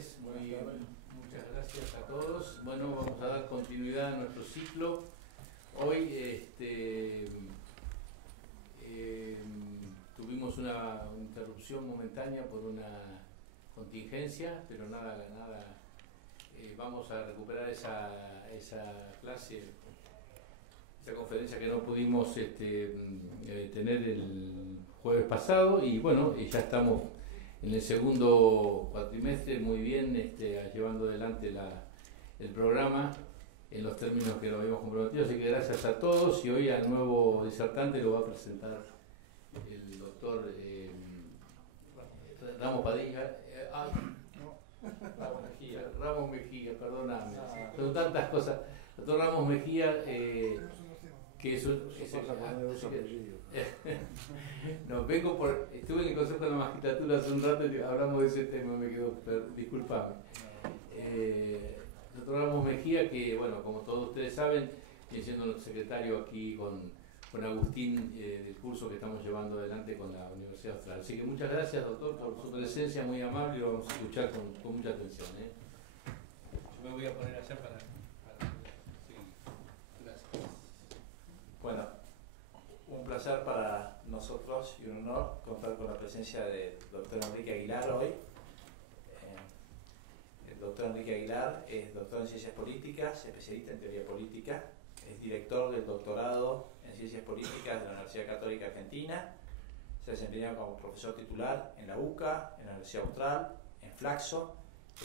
tardes. Muchas gracias a todos. Bueno, vamos a dar continuidad a nuestro ciclo. Hoy tuvimos una interrupción momentánea por una contingencia, pero nada, vamos a recuperar esa clase, esa conferencia que no pudimos tener el jueves pasado, y bueno, ya estamos en el segundo cuatrimestre muy bien llevando adelante el programa en los términos que lo habíamos comprometido, así que gracias a todos. Y hoy al nuevo disertante lo va a presentar el doctor Ramos Padilla, Ramos Mejía, perdóname, son tantas cosas. Doctor Ramos Mejía, que es un... No, estuve en el Consejo de la Magistratura hace un rato y hablamos de ese tema, me quedó, disculpame. Doctor Ramos Mejía, que bueno, como todos ustedes saben, viene siendo nuestro secretario aquí con Agustín del curso que estamos llevando adelante con la Universidad Austral. Así que muchas gracias, doctor, por su presencia muy amable, y lo vamos a escuchar con mucha atención. Yo me voy a poner allá para seguir. Gracias. Bueno, un placer para nosotros y un honor contar con la presencia del doctor Enrique Aguilar hoy. El doctor Enrique Aguilar es doctor en Ciencias Políticas, especialista en Teoría Política, es director del doctorado en Ciencias Políticas de la Universidad Católica Argentina, se desempeña como profesor titular en la UCA, en la Universidad Austral, en Flaxo,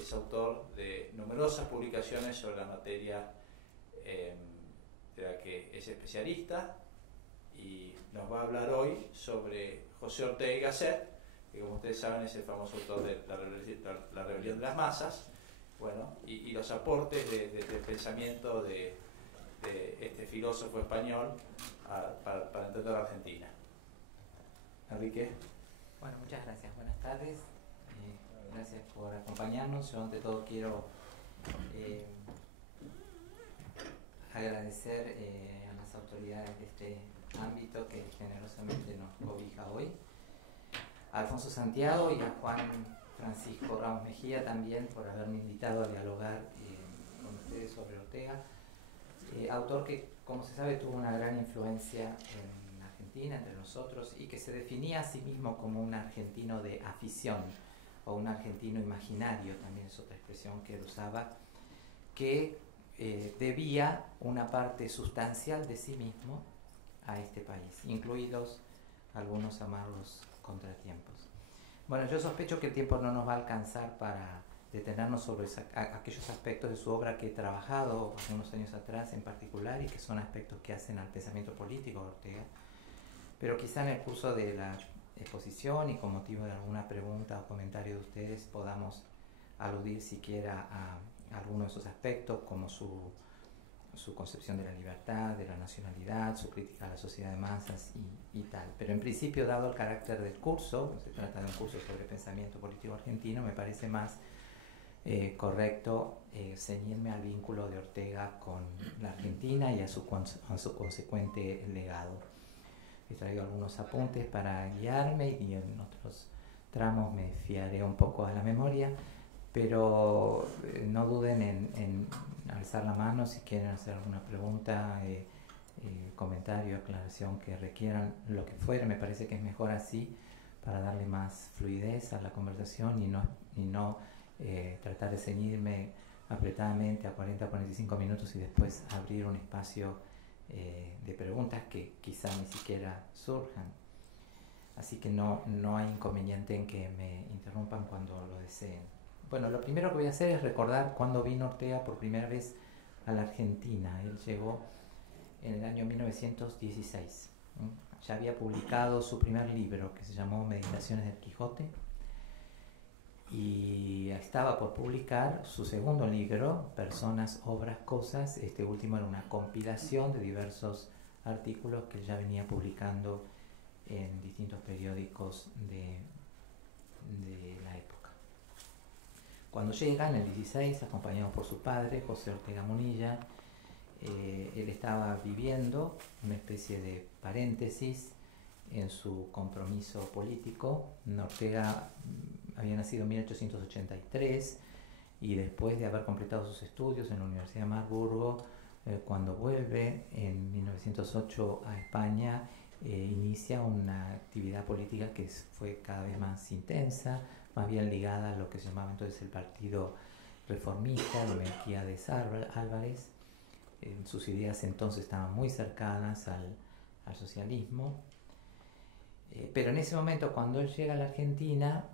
es autor de numerosas publicaciones sobre la materia de la que es especialista, y nos va a hablar hoy sobre José Ortega y Gasset, que como ustedes saben es el famoso autor de La Rebelión de las Masas, bueno, y los aportes del pensamiento de este filósofo español para entender la Argentina. Enrique. Bueno, muchas gracias. Buenas tardes. Gracias por acompañarnos. Yo ante todo quiero agradecer a las autoridades de este ámbito que generosamente nos cobija hoy, a Alfonso Santiago y a Juan Francisco Ramos Mejía también por haberme invitado a dialogar con ustedes sobre Ortega, autor que, como se sabe, tuvo una gran influencia en Argentina, entre nosotros, y que se definía a sí mismo como un argentino de afición, o un argentino imaginario, también es otra expresión que él usaba, que debía una parte sustancial de sí mismo a este país, incluidos algunos amargos contratiempos. Bueno, yo sospecho que el tiempo no nos va a alcanzar para detenernos sobre aquellos aspectos de su obra que he trabajado hace unos años atrás en particular, y que son aspectos que hacen al pensamiento político de Ortega, pero quizá en el curso de la exposición y con motivo de alguna pregunta o comentario de ustedes podamos aludir siquiera a algunos de esos aspectos, como su concepción de la libertad, de la nacionalidad, su crítica a la sociedad de masas y tal. Pero en principio, dado el carácter del curso, se trata de un curso sobre pensamiento político argentino, me parece más correcto ceñirme al vínculo de Ortega con la Argentina y a su consecuente legado. He traído algunos apuntes para guiarme, y en otros tramos me fiaré un poco a la memoria, pero no duden en alzar la mano si quieren hacer alguna pregunta, comentario, aclaración que requieran, lo que fuere. Me parece que es mejor así para darle más fluidez a la conversación y no tratar de ceñirme apretadamente a 40 o 45 minutos y después abrir un espacio de preguntas que quizá ni siquiera surjan. Así que no hay inconveniente en que me interrumpan cuando lo deseen. Bueno, lo primero que voy a hacer es recordar cuándo vino Ortega por primera vez a la Argentina. Él llegó en el año 1916. Ya había publicado su primer libro, que se llamó Meditaciones del Quijote, y estaba por publicar su segundo libro, Personas, Obras, Cosas. Este último era una compilación de diversos artículos que ya venía publicando en distintos periódicos de la época. Cuando llega en el 16, acompañado por su padre, José Ortega Munilla, él estaba viviendo una especie de paréntesis en su compromiso político. Ortega había nacido en 1883, y después de haber completado sus estudios en la Universidad de Marburgo, cuando vuelve en 1908 a España, inicia una actividad política que fue cada vez más intensa, más bien ligada a lo que se llamaba entonces el Partido Reformista de Melquíades Álvarez. Sus ideas entonces estaban muy cercanas al socialismo. Pero en ese momento, cuando él llega a la Argentina,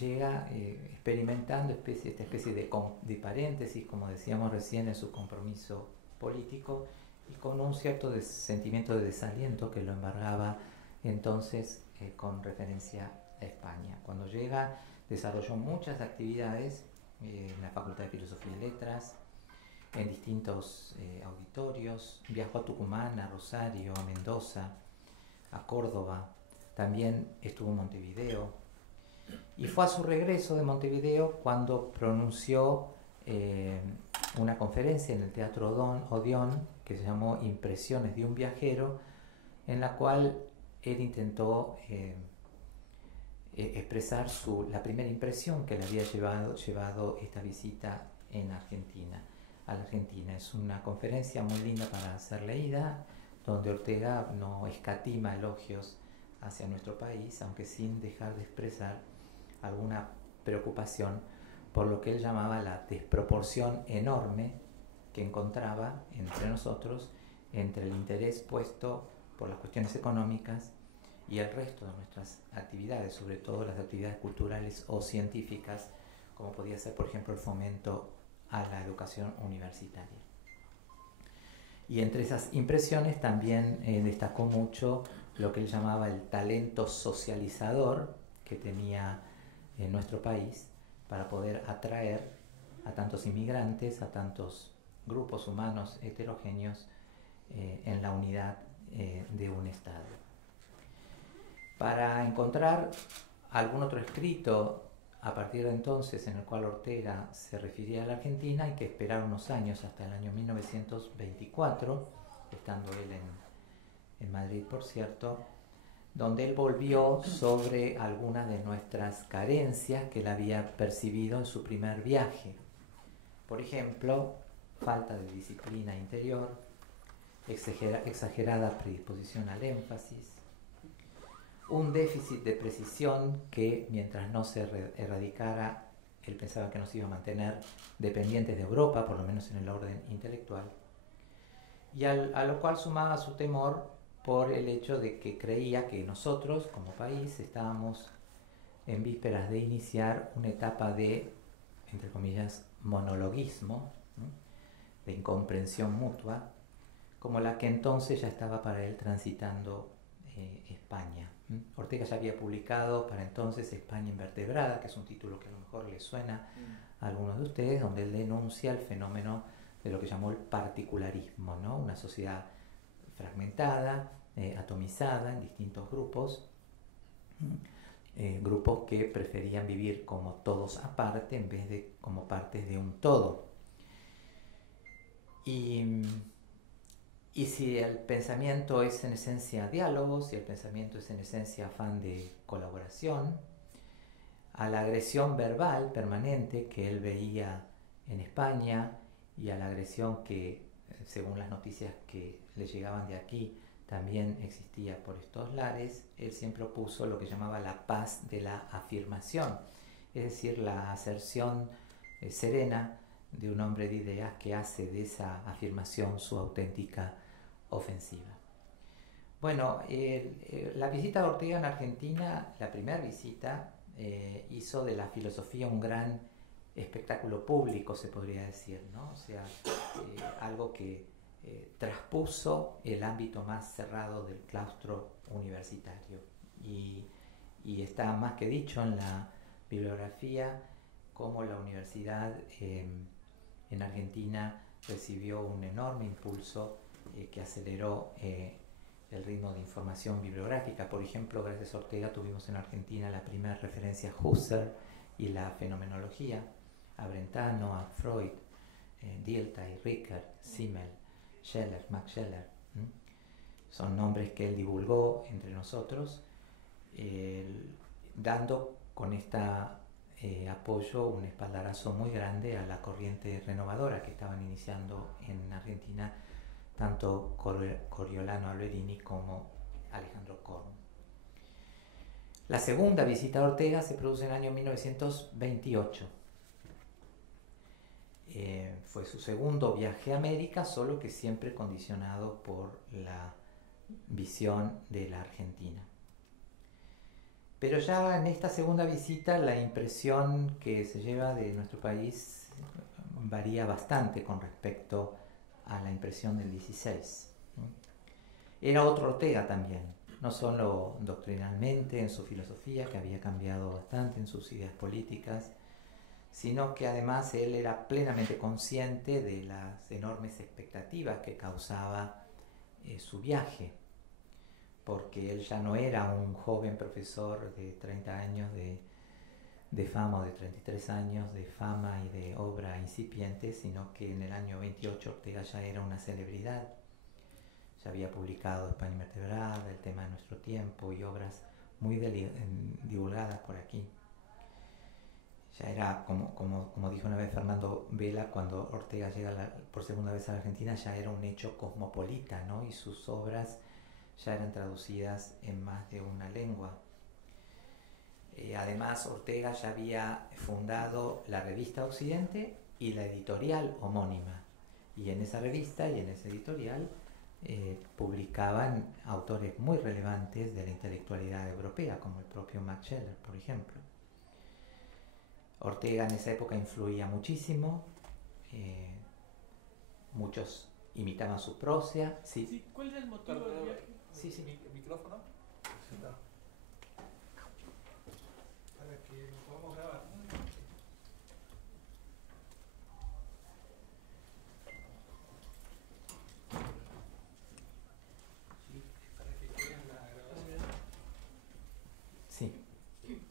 llega experimentando esta especie de paréntesis, como decíamos recién, en su compromiso político, y con un cierto sentimiento de desaliento que lo embargaba entonces con referencia a España. Cuando llega, desarrolló muchas actividades en la Facultad de Filosofía y Letras, en distintos auditorios, viajó a Tucumán, a Rosario, a Mendoza, a Córdoba, también estuvo en Montevideo, y fue a su regreso de Montevideo cuando pronunció una conferencia en el Teatro Odeón que se llamó Impresiones de un viajero, en la cual él intentó expresar la primera impresión que le había llevado esta visita a la Argentina. Es una conferencia muy linda para ser leída, donde Ortega no escatima elogios hacia nuestro país, aunque sin dejar de expresar alguna preocupación por lo que él llamaba la desproporción enorme que encontraba entre nosotros entre el interés puesto por las cuestiones económicas y el resto de nuestras actividades, sobre todo las actividades culturales o científicas, como podía ser, por ejemplo, el fomento a la educación universitaria. Y entre esas impresiones también destacó mucho lo que él llamaba el talento socializador que tenía en nuestro país para poder atraer a tantos inmigrantes, a tantos grupos humanos heterogéneos en la unidad de un Estado. Para encontrar algún otro escrito a partir de entonces en el cual Ortega se refería a la Argentina, hay que esperar unos años, hasta el año 1924, estando él en Madrid, por cierto, donde él volvió sobre algunas de nuestras carencias que él había percibido en su primer viaje. Por ejemplo, falta de disciplina interior, exagerada predisposición al énfasis, un déficit de precisión que, mientras no se erradicara, él pensaba que nos iba a mantener dependientes de Europa, por lo menos en el orden intelectual, y a lo cual sumaba su temor por el hecho de que creía que nosotros, como país, estábamos en vísperas de iniciar una etapa de, entre comillas, monologuismo, ¿no?, de incomprensión mutua, como la que entonces ya estaba para él transitando España. Ortega ya había publicado para entonces España Invertebrada, que es un título que a lo mejor le suena a algunos de ustedes, donde él denuncia el fenómeno de lo que llamó el particularismo, ¿no? Una sociedad fragmentada, atomizada en distintos grupos, grupos que preferían vivir como todos aparte en vez de como partes de un todo. Y si el pensamiento es en esencia diálogo, si el pensamiento es en esencia afán de colaboración, a la agresión verbal permanente que él veía en España y a la agresión que, según las noticias que le llegaban de aquí, también existía por estos lares, él siempre opuso lo que llamaba la paz de la afirmación, es decir, la aserción serena de un hombre de ideas que hace de esa afirmación su auténtica ofensiva. Bueno, la visita de Ortega en Argentina, la primera visita, hizo de la filosofía un gran espectáculo público, se podría decir, ¿no? O sea, algo que traspuso el ámbito más cerrado del claustro universitario. Y está más que dicho en la bibliografía cómo la universidad en Argentina recibió un enorme impulso que aceleró el ritmo de información bibliográfica. Por ejemplo, gracias a Ortega tuvimos en Argentina la primera referencia a Husserl y la fenomenología, a Brentano, a Freud, Dilthey, Rickert, Simmel, Scheller, Max Scheller. Son nombres que él divulgó entre nosotros, dando con esta apoyo, un espaldarazo muy grande a la corriente renovadora que estaban iniciando en Argentina tanto Coriolano Alberini como Alejandro Korn. La segunda visita a Ortega se produce en el año 1928. Fue su segundo viaje a América, solo que siempre condicionado por la visión de la Argentina. Pero ya en esta segunda visita la impresión que se lleva de nuestro país varía bastante con respecto a la impresión del 16. Era otro Ortega también, no solo doctrinalmente en su filosofía, que había cambiado bastante en sus ideas políticas, sino que además él era plenamente consciente de las enormes expectativas que causaba su viaje, porque él ya no era un joven profesor de 30 años de fama, o de 33 años de fama y de obra incipiente, sino que en el año 28 Ortega ya era una celebridad. Ya había publicado España Invertebrada, El tema de nuestro tiempo y obras muy divulgadas por aquí. Ya era, como dijo una vez Fernando Vela, cuando Ortega llega por segunda vez a la Argentina, ya era un hecho cosmopolita, ¿no? Y sus obras ya eran traducidas en más de una lengua. Además, Ortega ya había fundado la revista Occidente y la editorial homónima. Y en esa revista y en esa editorial publicaban autores muy relevantes de la intelectualidad europea, como el propio Max Scheler, por ejemplo. Ortega en esa época influía muchísimo, muchos imitaban su prosa. Sí. Sí, ¿cuál era el motivo del viaje? Sí. ¿Micrófono? Sí. Para que lo podamos grabar. Para que quede en la grabación. Sí.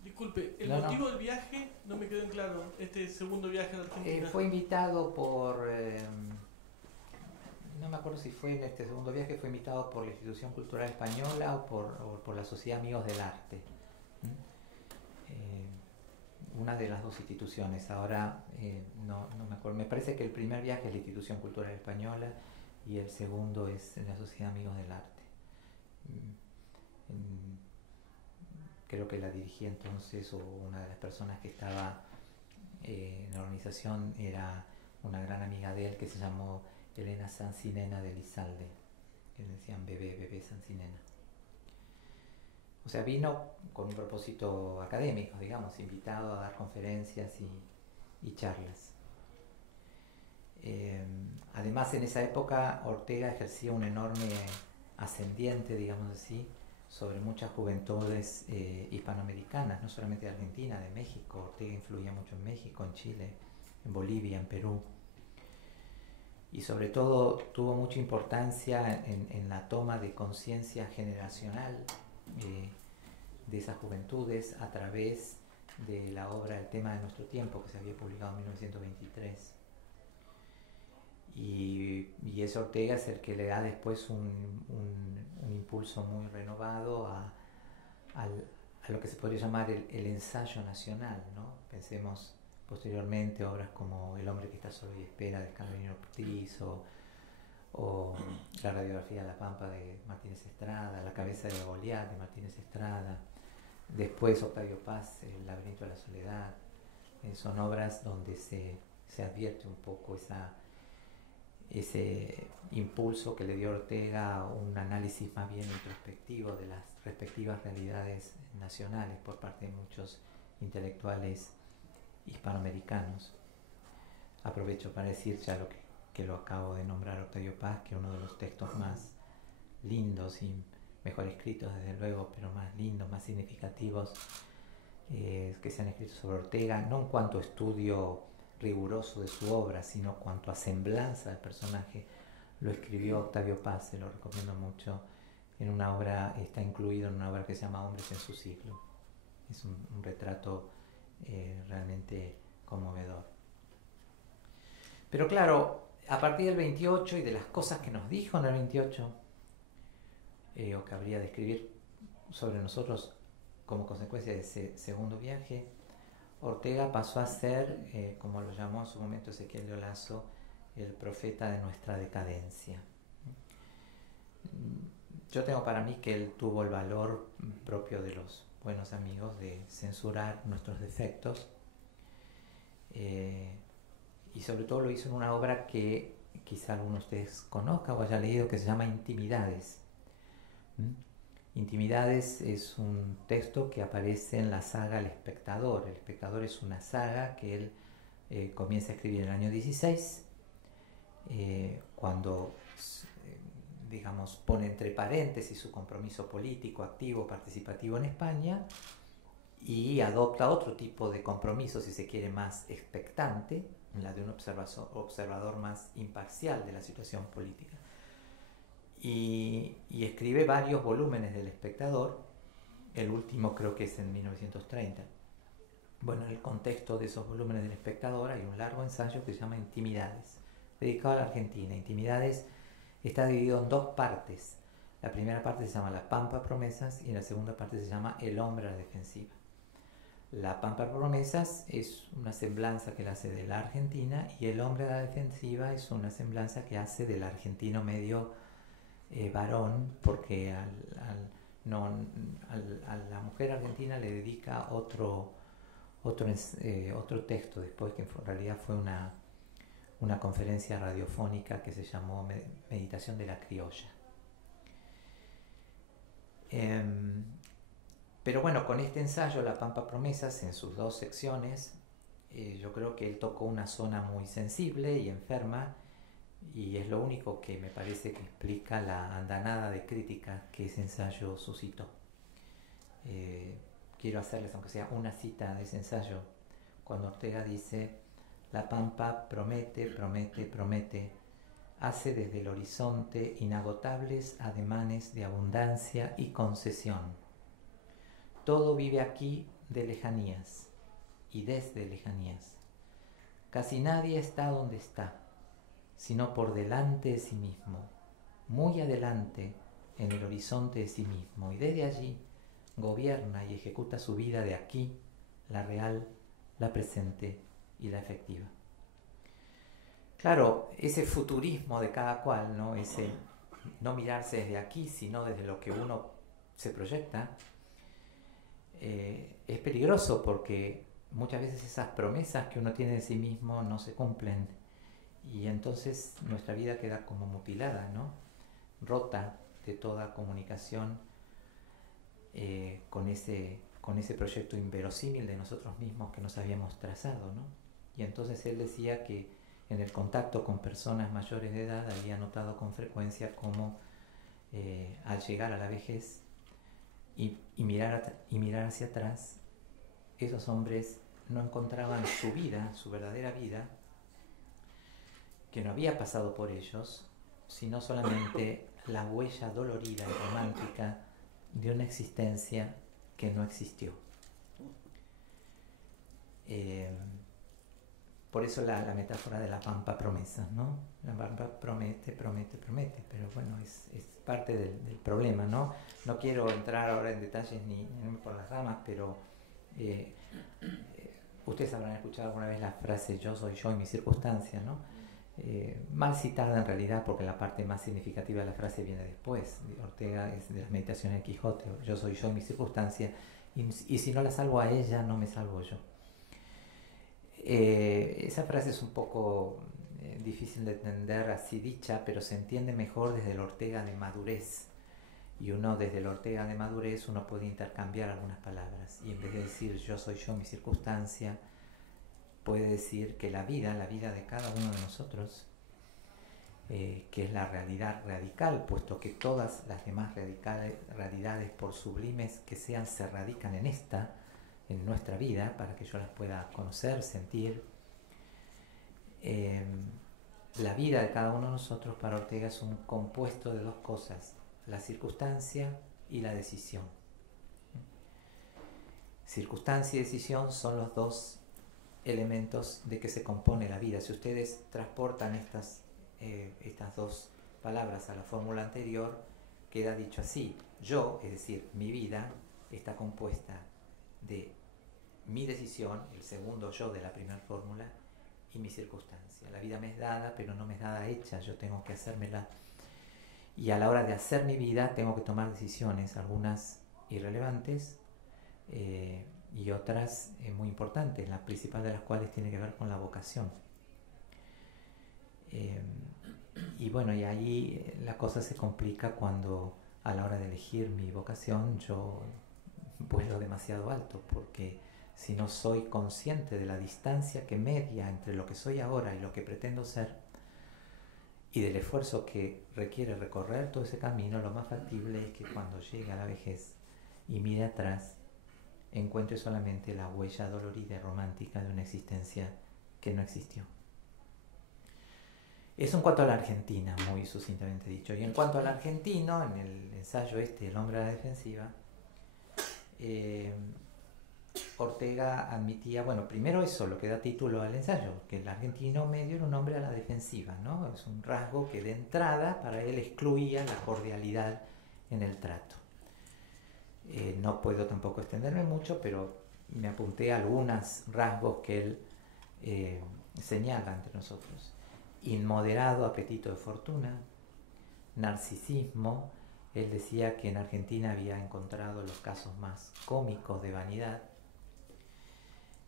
Disculpe, el No. motivo del viaje no me quedó en claro, este segundo viaje a la Argentina. Fue invitado por, no me acuerdo si fue en este segundo viaje, fue invitado por la Institución Cultural Española o por la Sociedad Amigos del Arte. Una de las dos instituciones. Ahora no me acuerdo. Me parece que el primer viaje es la Institución Cultural Española y el segundo es la Sociedad Amigos del Arte. Creo que la dirigía entonces, o una de las personas que estaba en la organización era una gran amiga de él que se llamó Elena Sancinena de Lizalde, que le decían bebé Sancinena. O sea, vino con un propósito académico, digamos, invitado a dar conferencias y charlas. Además, en esa época Ortega ejercía un enorme ascendiente, digamos así, sobre muchas juventudes hispanoamericanas, no solamente de Argentina, de México. Ortega influía mucho en México, en Chile, en Bolivia, en Perú. Y sobre todo tuvo mucha importancia en la toma de conciencia generacional de esas juventudes a través de la obra El tema de nuestro tiempo, que se había publicado en 1923. Y ese Ortega es el que le da después un impulso muy renovado a lo que se podría llamar el ensayo nacional, ¿no? Pensemos posteriormente obras como El hombre que está solo y espera, de Escandinavio Ortiz, o La radiografía de la Pampa de Martínez Estrada, La cabeza de Goliat de Martínez Estrada, después Octavio Paz, El laberinto de la soledad. Son obras donde se advierte un poco ese impulso que le dio Ortega a un análisis más bien introspectivo de las respectivas realidades nacionales por parte de muchos intelectuales hispanoamericanos. Aprovecho para decir ya que lo acabo de nombrar, Octavio Paz, que uno de los textos más lindos y mejor escritos desde luego, pero más lindos, más significativos que se han escrito sobre Ortega, no en cuanto a estudio riguroso de su obra, sino cuanto a semblanza del personaje, lo escribió Octavio Paz, se lo recomiendo mucho, en una obra, está incluido en una obra que se llama Hombres en su siglo. Es un retrato realmente conmovedor. Pero claro, a partir del 28 y de las cosas que nos dijo en el 28, o que habría de escribir sobre nosotros como consecuencia de ese segundo viaje, Ortega pasó a ser, como lo llamó en su momento Ezequiel de Olazo, el profeta de nuestra decadencia. Yo tengo para mí que él tuvo el valor propio de los buenos amigos de censurar nuestros defectos, y sobre todo lo hizo en una obra que quizá alguno de ustedes conozca o haya leído, que se llama Intimidades. Intimidades es un texto que aparece en la saga El Espectador. El Espectador es una saga que él comienza a escribir en el año 16, cuando digamos, pone entre paréntesis su compromiso político, activo, participativo en España, y adopta otro tipo de compromiso, si se quiere, más expectante, la de un observador más imparcial de la situación política. Y escribe varios volúmenes del Espectador, el último creo que es en 1930. Bueno, en el contexto de esos volúmenes del Espectador hay un largo ensayo que se llama Intimidades, dedicado a la Argentina. Intimidades está dividido en dos partes. La primera parte se llama La Pampa Promesas y la segunda parte se llama El hombre a la defensiva. La Pampa Promesas es una semblanza que él hace de la Argentina, y El hombre a la defensiva es una semblanza que hace del argentino medio varón, porque a la mujer argentina le dedica otro texto después, que en realidad fue una conferencia radiofónica que se llamó Meditación de la Criolla. Pero bueno, con este ensayo, La Pampa Promesas, en sus dos secciones, yo creo que él tocó una zona muy sensible y enferma, y es lo único que me parece que explica la andanada de crítica que ese ensayo suscitó. Quiero hacerles, aunque sea una cita de ese ensayo, cuando Ortega dice: la Pampa promete, promete, promete, hace desde el horizonte inagotables ademanes de abundancia y concesión. Todo vive aquí de lejanías y desde lejanías. Casi nadie está donde está, sino por delante de sí mismo, muy adelante en el horizonte de sí mismo, y desde allí gobierna y ejecuta su vida de aquí, la real, la presente y la efectiva. Claro, ese futurismo de cada cual, ¿no? Ese no mirarse desde aquí, sino desde lo que uno se proyecta, es peligroso, porque muchas veces esas promesas que uno tiene de sí mismo no se cumplen, y entonces nuestra vida queda como mutilada, ¿no? Rota de toda comunicación con ese proyecto inverosímil de nosotros mismos que nos habíamos trazado, ¿no? Y entonces él decía que en el contacto con personas mayores de edad había notado con frecuencia cómo al llegar a la vejez y mirar hacia atrás, esos hombres no encontraban su vida, su verdadera vida, que no había pasado por ellos, sino solamente la huella dolorida y romántica de una existencia que no existió. Por eso la metáfora de la Pampa Promesas, ¿no? La Pampa promete, promete, promete, pero bueno, es parte del problema, ¿no? No quiero entrar ahora en detalles ni irme por las ramas, pero ustedes habrán escuchado alguna vez la frase "yo soy yo y mi circunstancia", ¿no? Mal citada en realidad, porque la parte más significativa de la frase viene después. Ortega es de las Meditaciones de Quijote: yo soy yo y mi circunstancia, y si no la salvo a ella, no me salvo yo. Esa frase es un poco difícil de entender así dicha, pero se entiende mejor desde el Ortega de madurez, y uno desde el Ortega de madurez uno puede intercambiar algunas palabras, y en vez de decir yo soy yo, mi circunstancia, puede decir que la vida de cada uno de nosotros, que es la realidad radical, puesto que todas las demás realidades, por sublimes que sean, se radican en nuestra vida, para que yo las pueda conocer, sentir. La vida de cada uno de nosotros, para Ortega, es un compuesto de dos cosas: la circunstancia y la decisión. Circunstancia y decisión son los dos elementos de que se compone la vida. Si ustedes transportan estas dos palabras a la fórmula anterior, queda dicho así: yo, es decir, mi vida, está compuesta de mi decisión, el segundo yo de la primera fórmula, y mi circunstancia. La vida me es dada, pero no me es dada hecha, yo tengo que hacérmela. Y a la hora de hacer mi vida tengo que tomar decisiones, algunas irrelevantes y otras muy importantes, la principal de las cuales tiene que ver con la vocación. Y bueno, y ahí la cosa se complica cuando a la hora de elegir mi vocación yo vuelo demasiado alto, porque si no soy consciente de la distancia que media entre lo que soy ahora y lo que pretendo ser, y del esfuerzo que requiere recorrer todo ese camino, lo más factible es que cuando llegue a la vejez y mire atrás, encuentre solamente la huella dolorida y romántica de una existencia que no existió. Eso en cuanto a la Argentina, muy sucintamente dicho. Y en cuanto al argentino, en el ensayo El hombre a la defensiva, Ortega admitía, bueno, primero eso, lo que da título al ensayo, que el argentino medio era un hombre a la defensiva, ¿no? Es un rasgo que de entrada para él excluía la cordialidad en el trato. No puedo tampoco extenderme mucho, pero me apunté a algunos rasgos que él señala entre nosotros. Inmoderado apetito de fortuna, narcisismo. Él decía que en Argentina había encontrado los casos más cómicos de vanidad.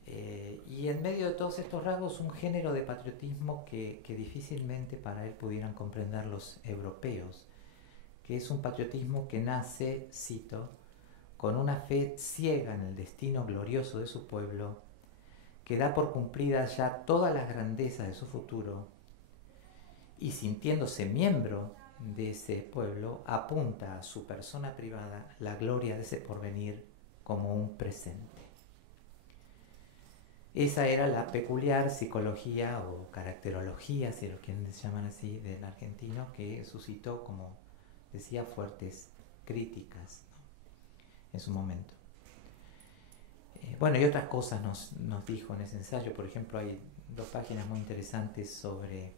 Y en medio de todos estos rasgos un género de patriotismo que difícilmente para él pudieran comprender los europeos, que es un patriotismo que nace, cito, con una fe ciega en el destino glorioso de su pueblo, que da por cumplidas ya todas las grandezas de su futuro, y sintiéndose miembro de ese pueblo, apunta a su persona privada la gloria de ese porvenir como un presente. Esa era la peculiar psicología o caracterología, si lo quieren llamar así, del argentino, que suscitó, como decía, fuertes críticas, ¿no?, en su momento. Bueno, y otras cosas nos dijo en ese ensayo. Por ejemplo, hay 2 páginas muy interesantes sobre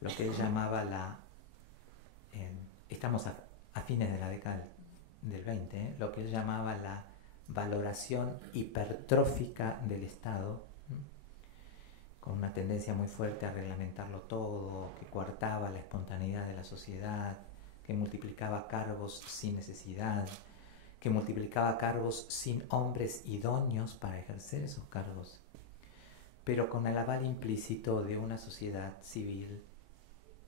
lo que él llamaba estamos a fines de la década del 20, lo que él llamaba la valoración hipertrófica del Estado, con una tendencia muy fuerte a reglamentarlo todo, que coartaba la espontaneidad de la sociedad, que multiplicaba cargos sin necesidad, que multiplicaba cargos sin hombres idóneos para ejercer esos cargos, pero con el aval implícito de una sociedad civil,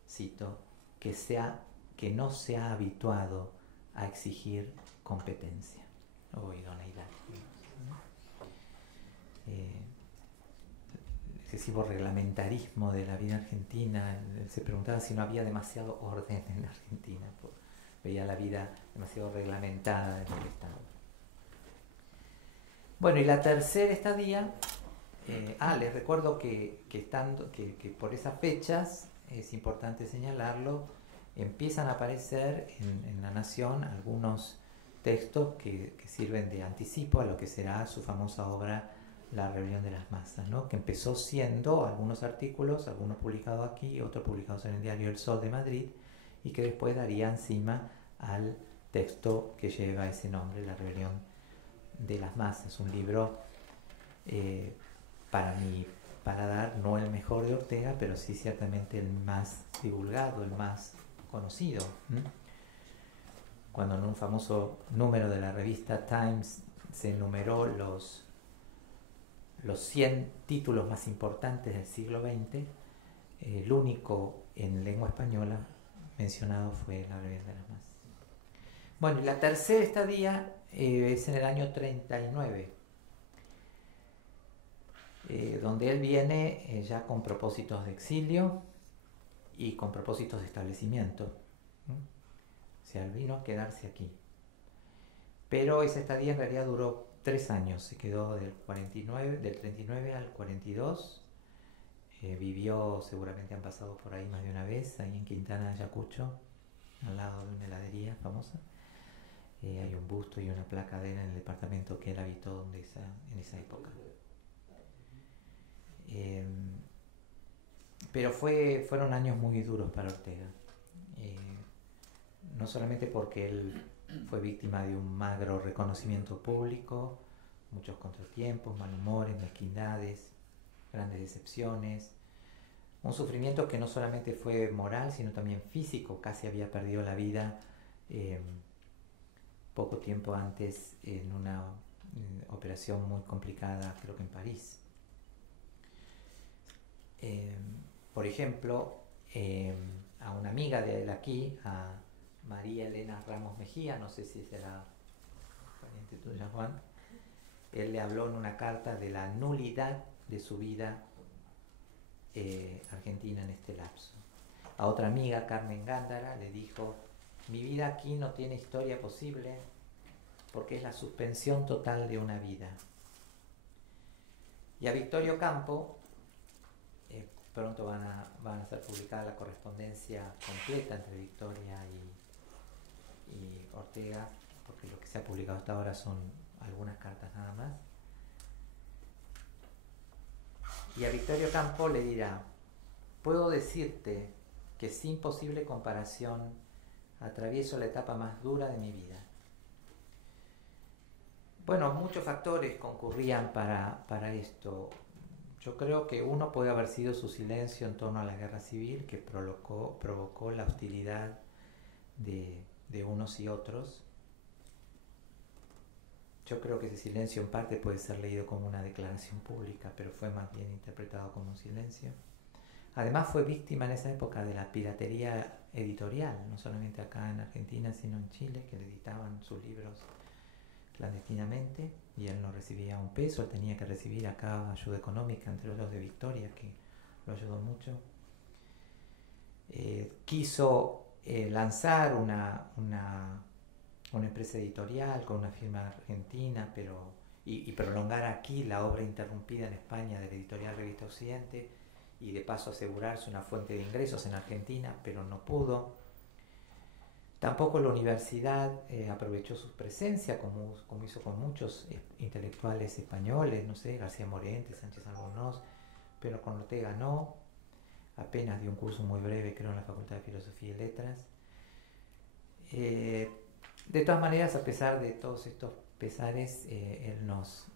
cito, que no se ha habituado a exigir competencia o idoneidad. El excesivo reglamentarismo de la vida argentina. Se preguntaba si no había demasiado orden en Argentina. Veía la vida demasiado reglamentada en el Estado. Bueno, y la tercera estadía, les recuerdo que por esas fechas, es importante señalarlo, empiezan a aparecer en La Nación algunos textos que sirven de anticipo a lo que será su famosa obra La rebelión de las masas, ¿no?, que empezó siendo algunos artículos, algunos publicados aquí, otros publicados en el diario El Sol de Madrid, y que después daría encima al texto que lleva ese nombre, La rebelión de las masas, un libro para mi paladar no el mejor de Ortega, pero sí ciertamente el más divulgado, el más conocido. Cuando en un famoso número de la revista Times se enumeró los 100 títulos más importantes del siglo XX, el único en lengua española mencionado fue La rebelión de las masas. Bueno, y la tercera estadía es en el año 39, donde él viene ya con propósitos de exilio y con propósitos de establecimiento. O sea, él vino a quedarse aquí. Pero esa estadía en realidad duró 3 años, se quedó del 39 al 42. Vivió, seguramente han pasado por ahí más de una vez, ahí en Quintana, Ayacucho, al lado de una heladería famosa. Hay un busto y una placa de él en el departamento que él habitó en esa época. Pero fueron años muy duros para Ortega. No solamente porque él fue víctima de un magro reconocimiento público, muchos contratiempos, malhumores, mezquindades, grandes decepciones. Un sufrimiento que no solamente fue moral, sino también físico. Casi había perdido la vida poco tiempo antes en una operación muy complicada, creo que en París. Por ejemplo, a una amiga de él aquí, a María Elena Ramos Mejía, no sé si será pariente tuya, Juan, él le habló en una carta de la nulidad de su vida argentina en este lapso. A otra amiga, Carmen Gándara, le dijo: mi vida aquí no tiene historia posible porque es la suspensión total de una vida. Y a Victorio Campo, pronto van a ser publicada la correspondencia completa entre Victoria y Ortega, porque lo que se ha publicado hasta ahora son algunas cartas nada más. Y a Victorio Campo le dirá: puedo decirte que sin posible comparación atravieso la etapa más dura de mi vida. Bueno, muchos factores concurrían para esto. Yo creo que uno puede haber sido su silencio en torno a la guerra civil, que provocó la hostilidad de unos y otros. Yo creo que ese silencio en parte puede ser leído como una declaración pública, pero fue más bien interpretado como un silencio. Además fue víctima en esa época de la piratería editorial, no solamente acá en Argentina, sino en Chile, que le editaban sus libros clandestinamente y él no recibía un peso. Él tenía que recibir acá ayuda económica, entre otros de Victoria, que lo ayudó mucho. Quiso lanzar una empresa editorial con una firma argentina, y prolongar aquí la obra interrumpida en España de la editorial Revista Occidente, y de paso asegurarse una fuente de ingresos en Argentina, pero no pudo. Tampoco la universidad aprovechó su presencia, como hizo con muchos intelectuales españoles, no sé, García Morente, Sánchez Albornoz, pero con Ortega no. Apenas dio un curso muy breve, creo, en la Facultad de Filosofía y Letras. De todas maneras, a pesar de todos estos pesares, él nos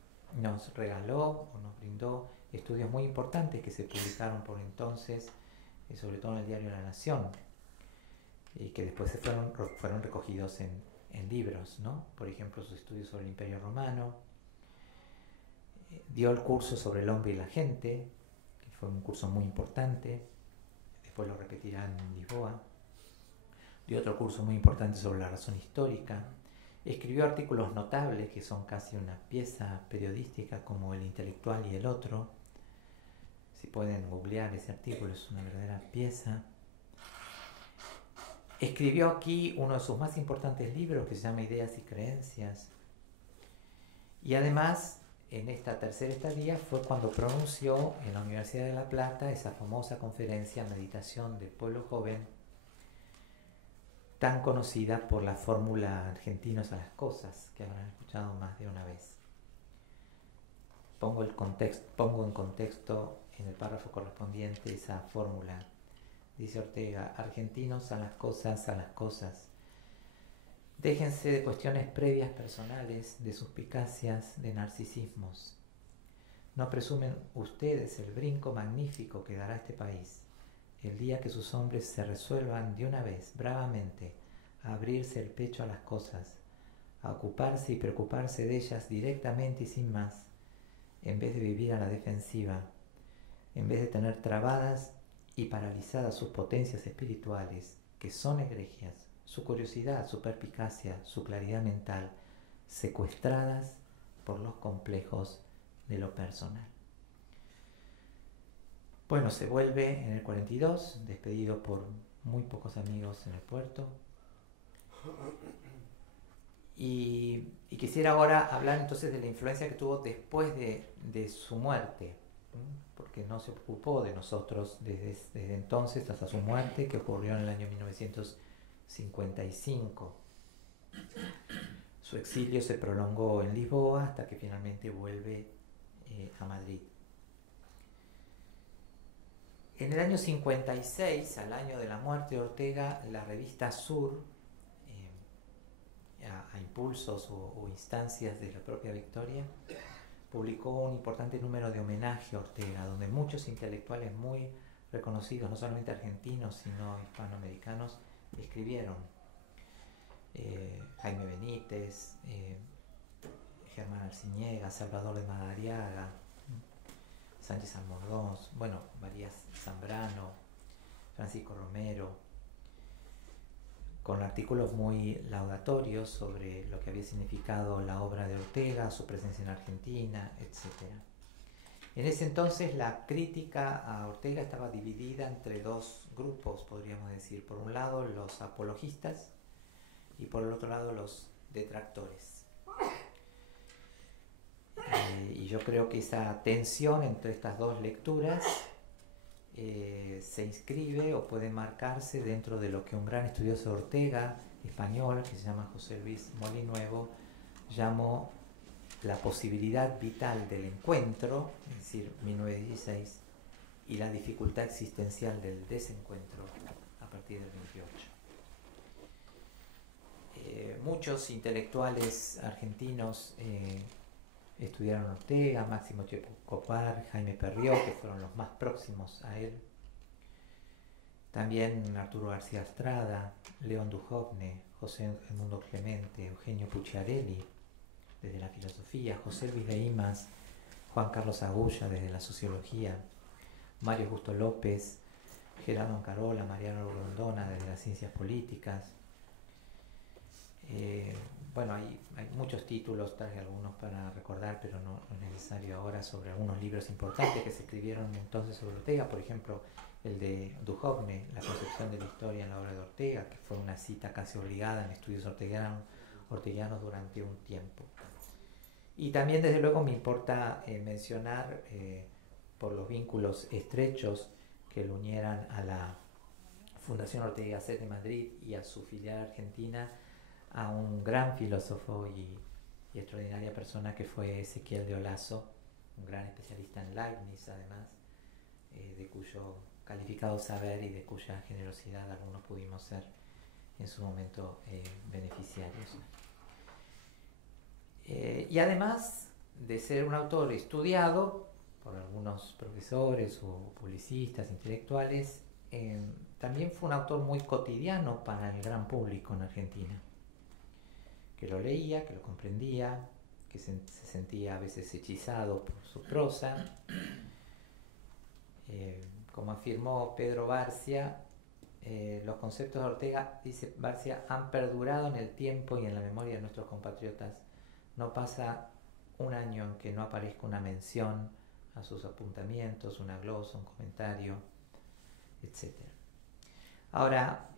regaló o nos brindó estudios muy importantes que se publicaron por entonces, sobre todo en el diario La Nación, y que después fueron recogidos en libros, ¿no? Por ejemplo, sus estudios sobre el Imperio Romano. Dio el curso sobre el hombre y la gente, que fue un curso muy importante, después lo repetirá en Lisboa. Dio otro curso muy importante sobre la razón histórica. Escribió artículos notables que son casi una pieza periodística, como El intelectual y el otro. Si pueden googlear ese artículo, es una verdadera pieza. Escribió aquí uno de sus más importantes libros, que se llama Ideas y Creencias. Y además, en esta tercera estadía fue cuando pronunció en la Universidad de La Plata esa famosa conferencia Meditación del Pueblo Joven, tan conocida por la fórmula argentinos a las cosas, que habrán escuchado más de una vez. Pongo en contexto en el párrafo correspondiente esa fórmula. Dice Ortega: argentinos a las cosas. Déjense de cuestiones previas personales, de suspicacias, de narcisismos. No presumen ustedes el brinco magnífico que dará este país el día que sus hombres se resuelvan de una vez, bravamente, a abrirse el pecho a las cosas, a ocuparse y preocuparse de ellas directamente y sin más, en vez de vivir a la defensiva, en vez de tener trabadas y paralizadas sus potencias espirituales, que son egregias, su curiosidad, su perspicacia, su claridad mental, secuestradas por los complejos de lo personal. Bueno, se vuelve en el 42, despedido por muy pocos amigos en el puerto. Y quisiera ahora hablar entonces de la influencia que tuvo después de su muerte, porque no se ocupó de nosotros desde entonces hasta su muerte, que ocurrió en el año 1955. Su exilio se prolongó en Lisboa hasta que finalmente vuelve a Madrid. En el año 56, al año de la muerte de Ortega, la revista Sur, a impulsos o instancias de la propia Victoria, publicó un importante número de homenaje a Ortega, donde muchos intelectuales muy reconocidos, no solamente argentinos, sino hispanoamericanos, escribieron. Jaime Benítez, Germán Arciniegas, Salvador de Madariaga, Sánchez Almordós, bueno, María Zambrano, Francisco Romero, con artículos muy laudatorios sobre lo que había significado la obra de Ortega, su presencia en Argentina, etc. En ese entonces la crítica a Ortega estaba dividida entre dos grupos, podríamos decir. Por un lado los apologistas y por el otro lado los detractores. Y yo creo que esa tensión entre estas dos lecturas se inscribe o puede marcarse dentro de lo que un gran estudioso de Ortega, español, que se llama José Luis Molinuevo, llamó la posibilidad vital del encuentro, es decir, 1916, y la dificultad existencial del desencuentro a partir del 28. Muchos intelectuales argentinos estudiaron Ortega, Máximo Checopar, Jaime Perrió, que fueron los más próximos a él. También Arturo García Estrada, León Duhovne, José Edmundo Clemente, Eugenio Pucciarelli, desde la filosofía, José Luis de Imas, Juan Carlos Agulla, desde la sociología, Mario Justo López, Gerardo Ancarola, Mariano Rondona, desde las ciencias políticas. Bueno, hay muchos títulos, traje algunos para recordar, pero no es necesario ahora, sobre algunos libros importantes que se escribieron entonces sobre Ortega, por ejemplo, el de Duhovne, La concepción de la historia en la obra de Ortega, que fue una cita casi obligada en estudios orteguianos durante un tiempo. Y también, desde luego, me importa mencionar, por los vínculos estrechos que lo unieran a la Fundación Ortega y Gasset de Madrid y a su filial argentina, a un gran filósofo y extraordinaria persona que fue Ezequiel de Olazo, un gran especialista en Leibniz, además, de cuyo calificado saber y de cuya generosidad algunos pudimos ser en su momento beneficiarios. Y además de ser un autor estudiado por algunos profesores o publicistas, intelectuales, también fue un autor muy cotidiano para el gran público en Argentina, que lo leía, que lo comprendía, que se sentía a veces hechizado por su prosa. Como afirmó Pedro Barcia, los conceptos de Ortega, dice Barcia, han perdurado en el tiempo y en la memoria de nuestros compatriotas. No pasa un año en que no aparezca una mención a sus apuntamientos, una glosa, un comentario, etc. Ahora,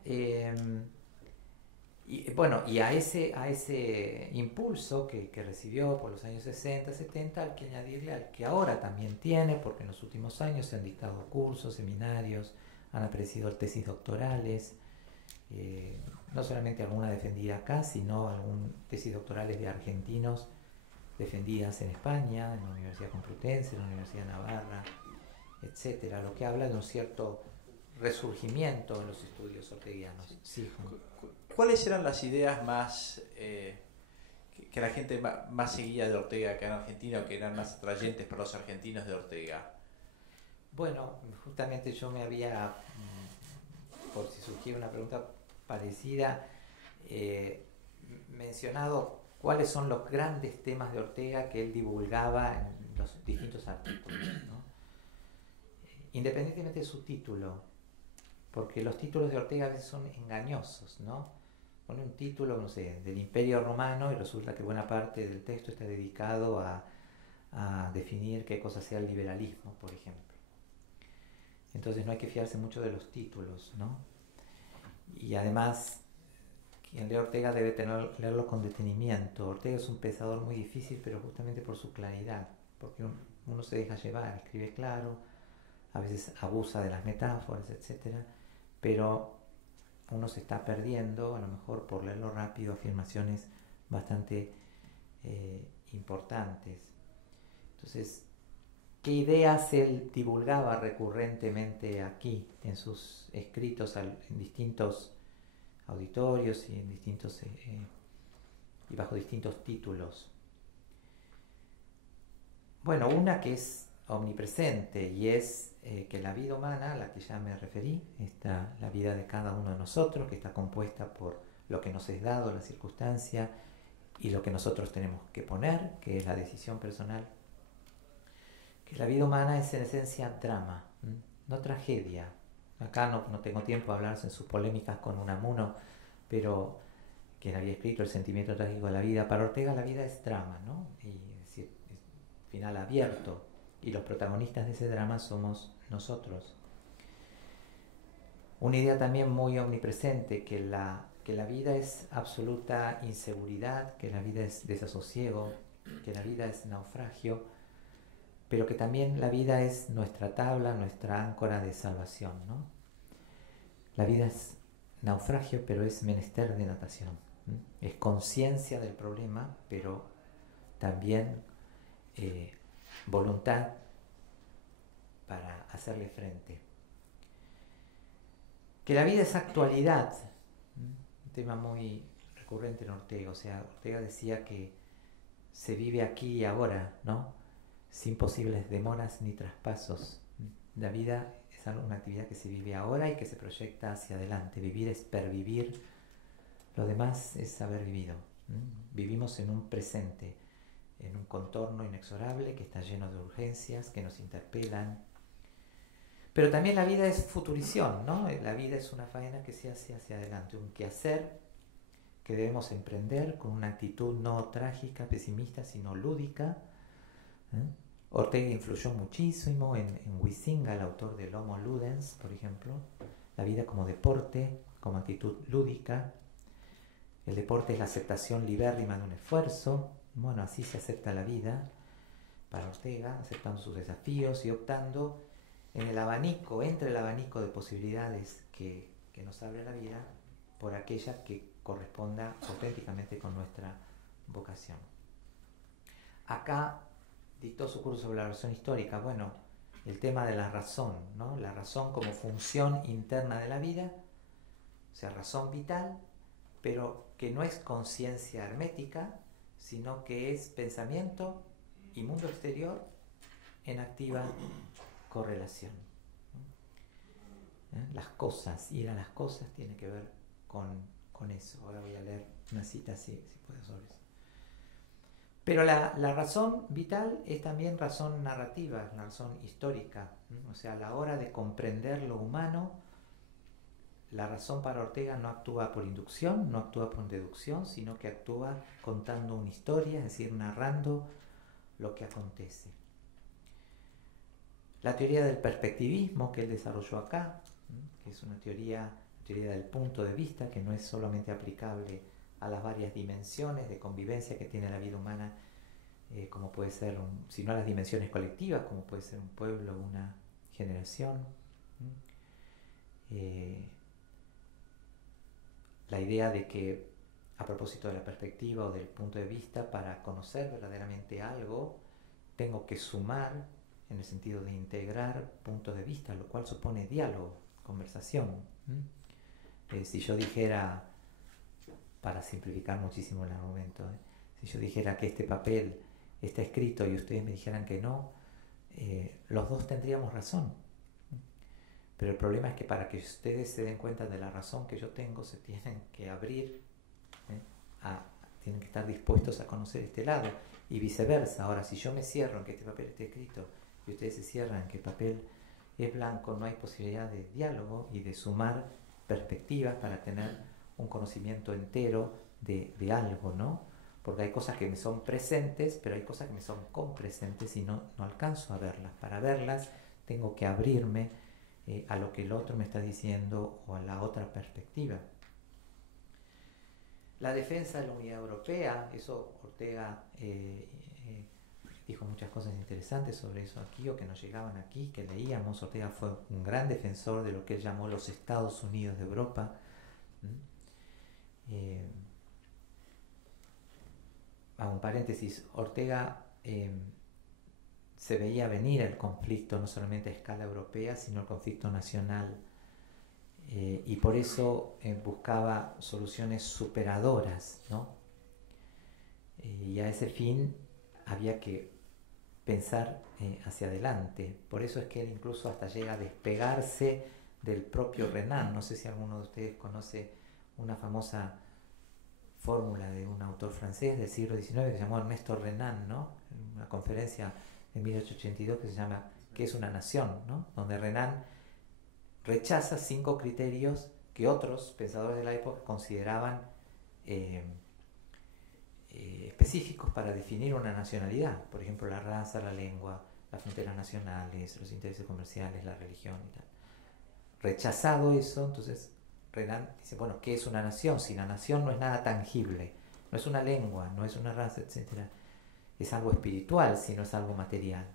y a ese impulso que recibió por los años 60, 70, hay que añadirle al que ahora también tiene, porque en los últimos años se han dictado cursos, seminarios, han aparecido tesis doctorales, no solamente alguna defendida acá, sino algunas tesis doctorales de argentinos defendidas en España, en la Universidad Complutense, en la Universidad de Navarra, etc., lo que habla de un cierto resurgimiento en los estudios orteguianos. Sí, Juan. ¿Cuáles eran las ideas más que la gente más seguía de Ortega acá en Argentina, o que eran más atrayentes para los argentinos de Ortega? Bueno, justamente yo me había, por si surgiera una pregunta parecida, mencionado cuáles son los grandes temas de Ortega que él divulgaba en los distintos artículos, ¿no? Independientemente de su título, porque los títulos de Ortega a veces son engañosos, ¿no? Pone un título, no sé, del Imperio Romano y resulta que buena parte del texto está dedicado a definir qué cosa sea el liberalismo, por ejemplo. Entonces no hay que fiarse mucho de los títulos, ¿no? Y además, quien lee Ortega debe leerlo con detenimiento. Ortega es un pensador muy difícil, pero justamente por su claridad, porque uno se deja llevar, escribe claro, a veces abusa de las metáforas, etc., pero uno se está perdiendo, a lo mejor por leerlo rápido, afirmaciones bastante importantes. Entonces, ¿qué ideas él divulgaba recurrentemente aquí, en sus escritos, en distintos auditorios y en distintos, y bajo distintos títulos? Bueno, una que es omnipresente y es que la vida humana, a la que ya me referí, la vida de cada uno de nosotros, que está compuesta por lo que nos es dado, la circunstancia y lo que nosotros tenemos que poner, que es la decisión personal. Que la vida humana es en esencia drama, no tragedia. Acá no tengo tiempo de hablar en sus polémicas con Unamuno, pero quien había escrito El sentimiento trágico de la vida. Para Ortega la vida es drama, ¿no? Y es decir, es final abierto. Y los protagonistas de ese drama somos nosotros. Una idea también muy omnipresente, que la vida es absoluta inseguridad, que la vida es desasosiego, que la vida es naufragio, pero que también la vida es nuestra tabla, nuestra áncora de salvación, ¿no? La vida es naufragio, pero es menester de natación. Es conciencia del problema, pero también voluntad para hacerle frente. Que la vida es actualidad, un tema muy recurrente en Ortega. O sea, Ortega decía que se vive aquí y ahora, ¿no? Sin posibles demoras ni traspasos. La vida es una actividad que se vive ahora y que se proyecta hacia adelante. Vivir es pervivir, lo demás es haber vivido. Vivimos en un presente, en un contorno inexorable que está lleno de urgencias que nos interpelan. Pero también la vida es futurición, ¿no? La vida es una faena que se hace hacia adelante, un quehacer que debemos emprender con una actitud no trágica, pesimista, sino lúdica. Ortega influyó muchísimo en Huizinga, el autor del Homo Ludens, por ejemplo. La vida como deporte, como actitud lúdica. El deporte es la aceptación libérrima de un esfuerzo. Bueno, así se acepta la vida para Ortega, aceptando sus desafíos y optando en el abanico, entre el abanico de posibilidades que nos abre la vida, por aquella que corresponda auténticamente con nuestra vocación. Acá dictó su curso sobre la razón histórica. Bueno, el tema de la razón, ¿no? La razón como función interna de la vida, o sea, razón vital, pero que no es conciencia hermética, sino que es pensamiento y mundo exterior en activa correlación. Las cosas, ir a las cosas tiene que ver con eso. Ahora voy a leer una cita si puedo sobre eso. Pero la razón vital es también razón narrativa, la razón histórica. O sea, a la hora de comprender lo humano, la razón para Ortega no actúa por inducción, no actúa por deducción, sino que actúa contando una historia, es decir, narrando lo que acontece. La teoría del perspectivismo que él desarrolló acá, que es una teoría del punto de vista, que no es solamente aplicable a las varias dimensiones de convivencia que tiene la vida humana, como puede ser, sino a las dimensiones colectivas, como puede ser un pueblo, una generación. La idea de que, a propósito de la perspectiva o del punto de vista, para conocer verdaderamente algo, tengo que sumar, en el sentido de integrar puntos de vista, lo cual supone diálogo, conversación. Si yo dijera, para simplificar muchísimo el argumento, si yo dijera que este papel está escrito y ustedes me dijeran que no, los dos tendríamos razón. Pero el problema es que para que ustedes se den cuenta de la razón que yo tengo, se tienen que abrir, tienen que estar dispuestos a conocer este lado, y viceversa. Ahora, si yo me cierro en que este papel esté escrito y ustedes se cierran en que el papel es blanco, no hay posibilidad de diálogo y de sumar perspectivas para tener un conocimiento entero de algo, ¿no? Porque hay cosas que me son presentes, pero hay cosas que me son compresentes y no alcanzo a verlas. Para verlas tengo que abrirme a lo que el otro me está diciendo o a la otra perspectiva. La defensa de la unidad europea, eso Ortega dijo muchas cosas interesantes sobre eso aquí, o que nos llegaban aquí, que leíamos. Ortega fue un gran defensor de lo que él llamó los Estados Unidos de Europa. Un paréntesis, Ortega se veía venir el conflicto no solamente a escala europea, sino el conflicto nacional, y por eso buscaba soluciones superadoras, ¿no? Y a ese fin había que pensar hacia adelante. Por eso es que él incluso hasta llega a despegarse del propio Renan. No sé si alguno de ustedes conoce una famosa fórmula de un autor francés del siglo XIX que se llamó Ernesto Renan, ¿no? Una conferencia de 1882 que se llama ¿Qué es una nación?, ¿no? Donde Renan rechaza 5 criterios que otros pensadores de la época consideraban específicos para definir una nacionalidad. Por ejemplo, la raza, la lengua, las fronteras nacionales, los intereses comerciales, la religión y tal. Rechazado eso, entonces Renan dice, bueno, ¿qué es una nación? Si la nación no es nada tangible, no es una lengua, no es una raza, etc. Es algo espiritual, si no es algo material.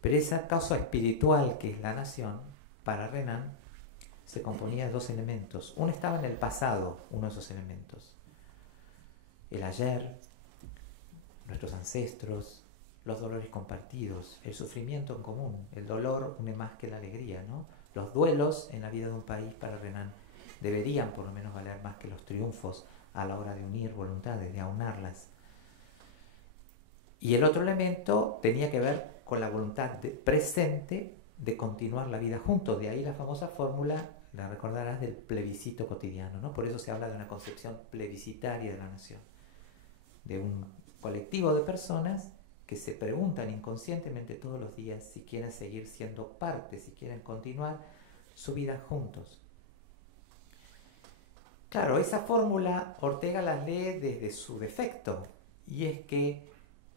Pero esa causa espiritual que es la nación, para Renan, se componía de 2 elementos. Uno estaba en el pasado, uno de esos elementos. El ayer, nuestros ancestros, los dolores compartidos, el sufrimiento en común. El dolor une más que la alegría, ¿no? Los duelos en la vida de un país para Renan deberían por lo menos valer más que los triunfos a la hora de unir voluntades, de aunarlas. Y el otro elemento tenía que ver con la voluntad presente de continuar la vida juntos. De ahí la famosa fórmula, la recordarás, del plebiscito cotidiano, ¿no? Por eso se habla de una concepción plebiscitaria de la nación, de un colectivo de personas que se preguntan inconscientemente todos los días si quieren seguir siendo parte, si quieren continuar su vida juntos. Claro, esa fórmula Ortega la lee desde su defecto, y es que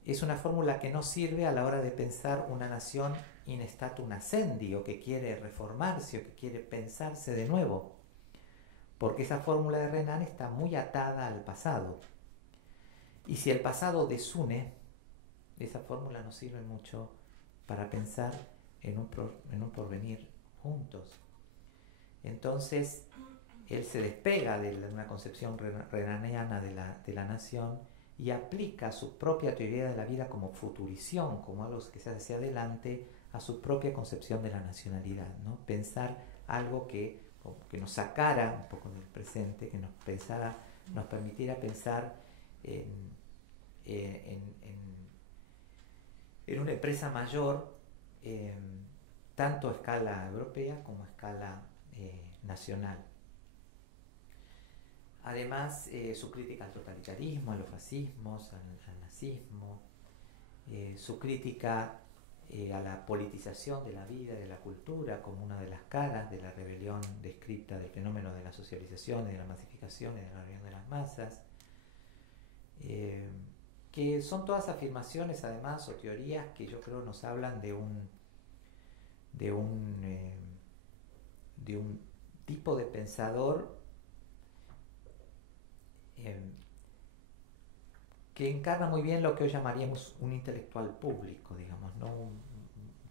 es una fórmula que no sirve a la hora de pensar una nación in statu nascendi, o que quiere reformarse, o que quiere pensarse de nuevo, porque esa fórmula de Renan está muy atada al pasado. Y si el pasado desune, esa fórmula no sirve mucho para pensar en un porvenir juntos. Entonces, él se despega de una concepción renaniana de la nación y aplica su propia teoría de la vida como futurición, como algo que se hace hacia adelante, a su propia concepción de la nacionalidad, ¿no? Pensar algo que nos sacara un poco del presente, que nos permitiera pensar en una empresa mayor, tanto a escala europea como a escala nacional. Además, su crítica al totalitarismo, a los fascismos, al nazismo, su crítica a la politización de la vida, de la cultura, como una de las caras de la rebelión descrita del fenómeno de la socialización y de la masificación y de la rebelión de las masas, que son todas afirmaciones además o teorías que yo creo nos hablan de un tipo de pensador que encarna muy bien lo que hoy llamaríamos un intelectual público, digamos, no un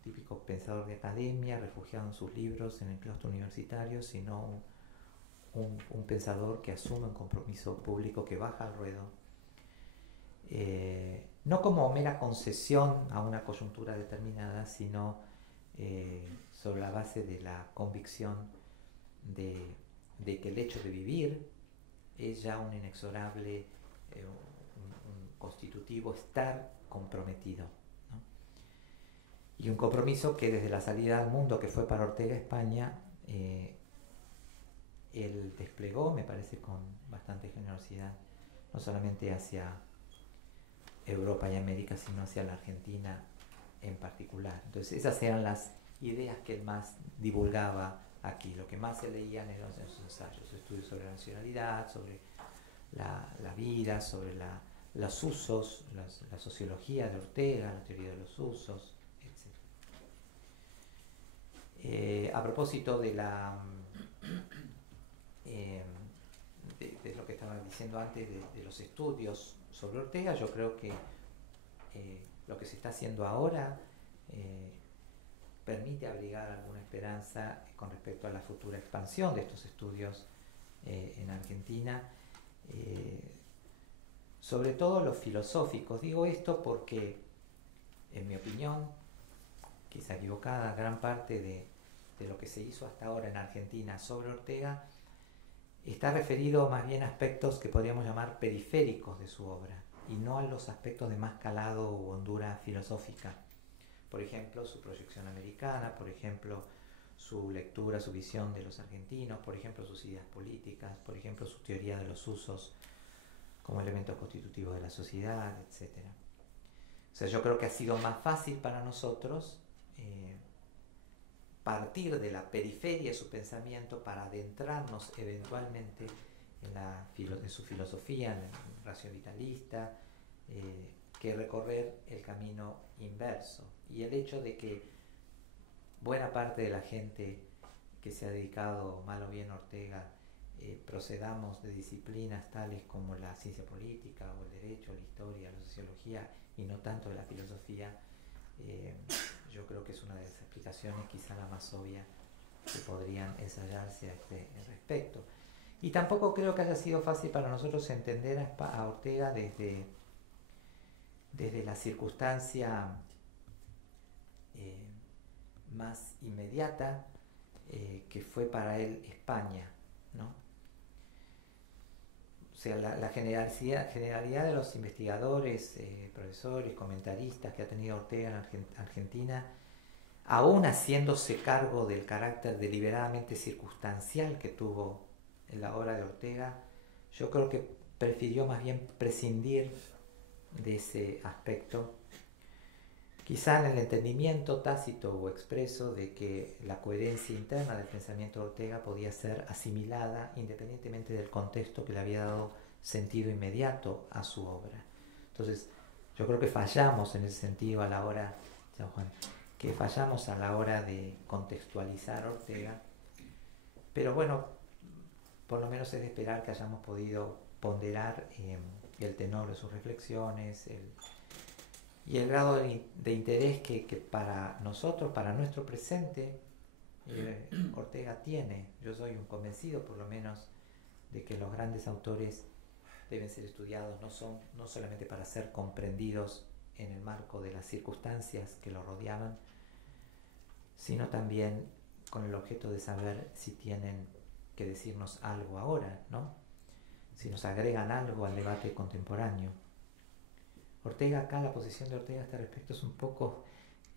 típico pensador de academia refugiado en sus libros en el claustro universitario, sino un pensador que asume un compromiso público, que baja al ruedo, no como mera concesión a una coyuntura determinada, sino sobre la base de la convicción de que el hecho de vivir es ya un inexorable, un constitutivo estar comprometido, ¿no? Y un compromiso que desde la salida al mundo, que fue para Ortega España, él desplegó, me parece, con bastante generosidad, no solamente hacia Europa y América, sino hacia la Argentina en particular. Entonces esas eran las ideas que él más divulgaba aquí. Lo que más se leían eran sus ensayos, estudios sobre la nacionalidad, sobre la vida, sobre los usos, la sociología de Ortega, la teoría de los usos, etc. A propósito de lo que estaba diciendo antes de los estudios sobre Ortega, yo creo que lo que se está haciendo ahora permite abrigar alguna esperanza con respecto a la futura expansión de estos estudios en Argentina, sobre todo los filosóficos. Digo esto porque, en mi opinión, quizá equivocada, gran parte de lo que se hizo hasta ahora en Argentina sobre Ortega está referido más bien a aspectos que podríamos llamar periféricos de su obra, y no a los aspectos de más calado u hondura filosófica. Por ejemplo, su proyección americana, por ejemplo, su lectura, su visión de los argentinos, por ejemplo, sus ideas políticas, por ejemplo, su teoría de los usos como elementos constitutivos de la sociedad, etc. O sea, yo creo que ha sido más fácil para nosotros partir de la periferia de su pensamiento para adentrarnos eventualmente en su filosofía, en el ratio vitalista, que recorrer el camino inverso. Y el hecho de que buena parte de la gente que se ha dedicado, mal o bien Ortega, procedamos de disciplinas tales como la ciencia política o el derecho, la historia, la sociología y no tanto de la filosofía, yo creo que es una de las explicaciones, quizá la más obvia, que podrían ensayarse a este respecto. Y tampoco creo que haya sido fácil para nosotros entender a Ortega desde la circunstancia más inmediata que fue para él España, ¿no? O sea, la generalidad de los investigadores, profesores, comentaristas que ha tenido Ortega en Argentina, aún haciéndose cargo del carácter deliberadamente circunstancial que tuvo en la obra de Ortega, yo creo que prefirió más bien prescindir de ese aspecto, quizá en el entendimiento tácito o expreso de que la coherencia interna del pensamiento de Ortega podía ser asimilada independientemente del contexto que le había dado sentido inmediato a su obra. Entonces, yo creo que fallamos en ese sentido a la hora, que fallamos a la hora de contextualizar a Ortega, pero bueno, por lo menos es de esperar que hayamos podido ponderar el tenor de sus reflexiones, y el grado de interés que para nosotros, para nuestro presente, Ortega tiene. Yo soy un convencido, por lo menos, de que los grandes autores deben ser estudiados no solamente para ser comprendidos en el marco de las circunstancias que lo rodeaban, sino también con el objeto de saber si tienen que decirnos algo ahora, ¿no? Si nos agregan algo al debate contemporáneo. Ortega acá, la posición de Ortega a este respecto es un poco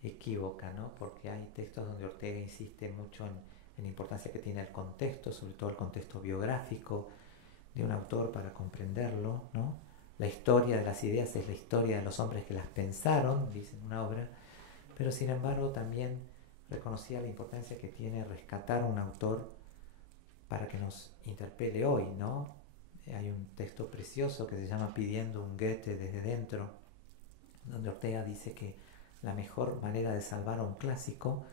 equívoca, ¿no? Porque hay textos donde Ortega insiste mucho en la importancia que tiene el contexto, sobre todo el contexto biográfico de un autor para comprenderlo, ¿no? La historia de las ideas es la historia de los hombres que las pensaron, dice en una obra, pero sin embargo también reconocía la importancia que tiene rescatar a un autor para que nos interpele hoy, ¿no? Hay un texto precioso que se llama Pidiendo un Goethe desde dentro, donde Ortega dice que la mejor manera de salvar a un clásico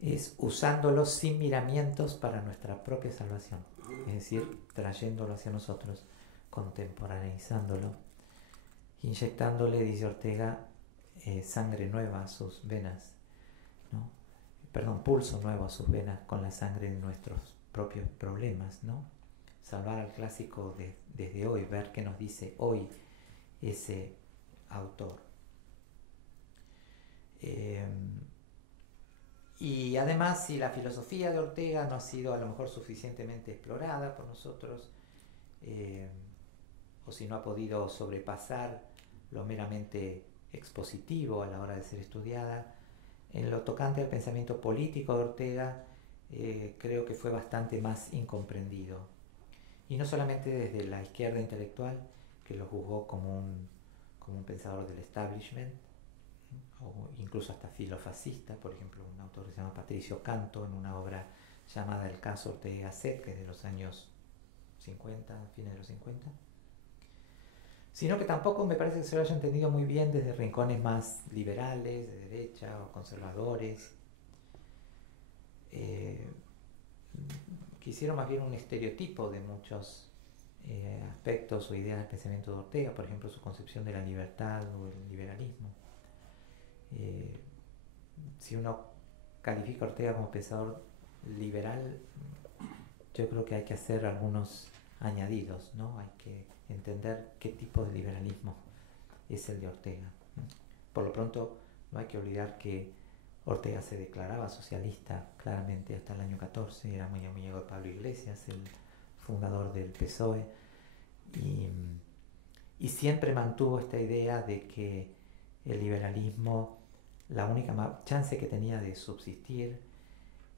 es usándolo sin miramientos para nuestra propia salvación, es decir, trayéndolo hacia nosotros, contemporaneizándolo, inyectándole, dice Ortega, sangre nueva a sus venas, ¿no? Perdón, pulso nuevo a sus venas con la sangre de nuestros propios problemas, ¿no? Salvar al clásico desde hoy, ver qué nos dice hoy ese autor. Y además, si la filosofía de Ortega no ha sido a lo mejor suficientemente explorada por nosotros, o si no ha podido sobrepasar lo meramente expositivo a la hora de ser estudiada, en lo tocante al pensamiento político de Ortega, creo que fue bastante más incomprendido. Y no solamente desde la izquierda intelectual, que lo juzgó como un pensador del establishment, o incluso hasta filofascista. Por ejemplo, un autor que se llama Patricio Canto, en una obra llamada El caso Ortega-Gasset, que es de los años 50, fines de los 50. Sino que tampoco me parece que se lo haya entendido muy bien desde rincones más liberales, de derecha o conservadores. Quisieron más bien un estereotipo de muchos aspectos o ideas del pensamiento de Ortega, por ejemplo su concepción de la libertad o el liberalismo. Si uno califica a Ortega como pensador liberal, yo creo que hay que hacer algunos añadidos, ¿no? Hay que entender qué tipo de liberalismo es el de Ortega. Por lo pronto, no hay que olvidar que Ortega se declaraba socialista claramente hasta el año 14, era muy amigo de Pablo Iglesias, el fundador del PSOE, y siempre mantuvo esta idea de que el liberalismo la única chance que tenía de subsistir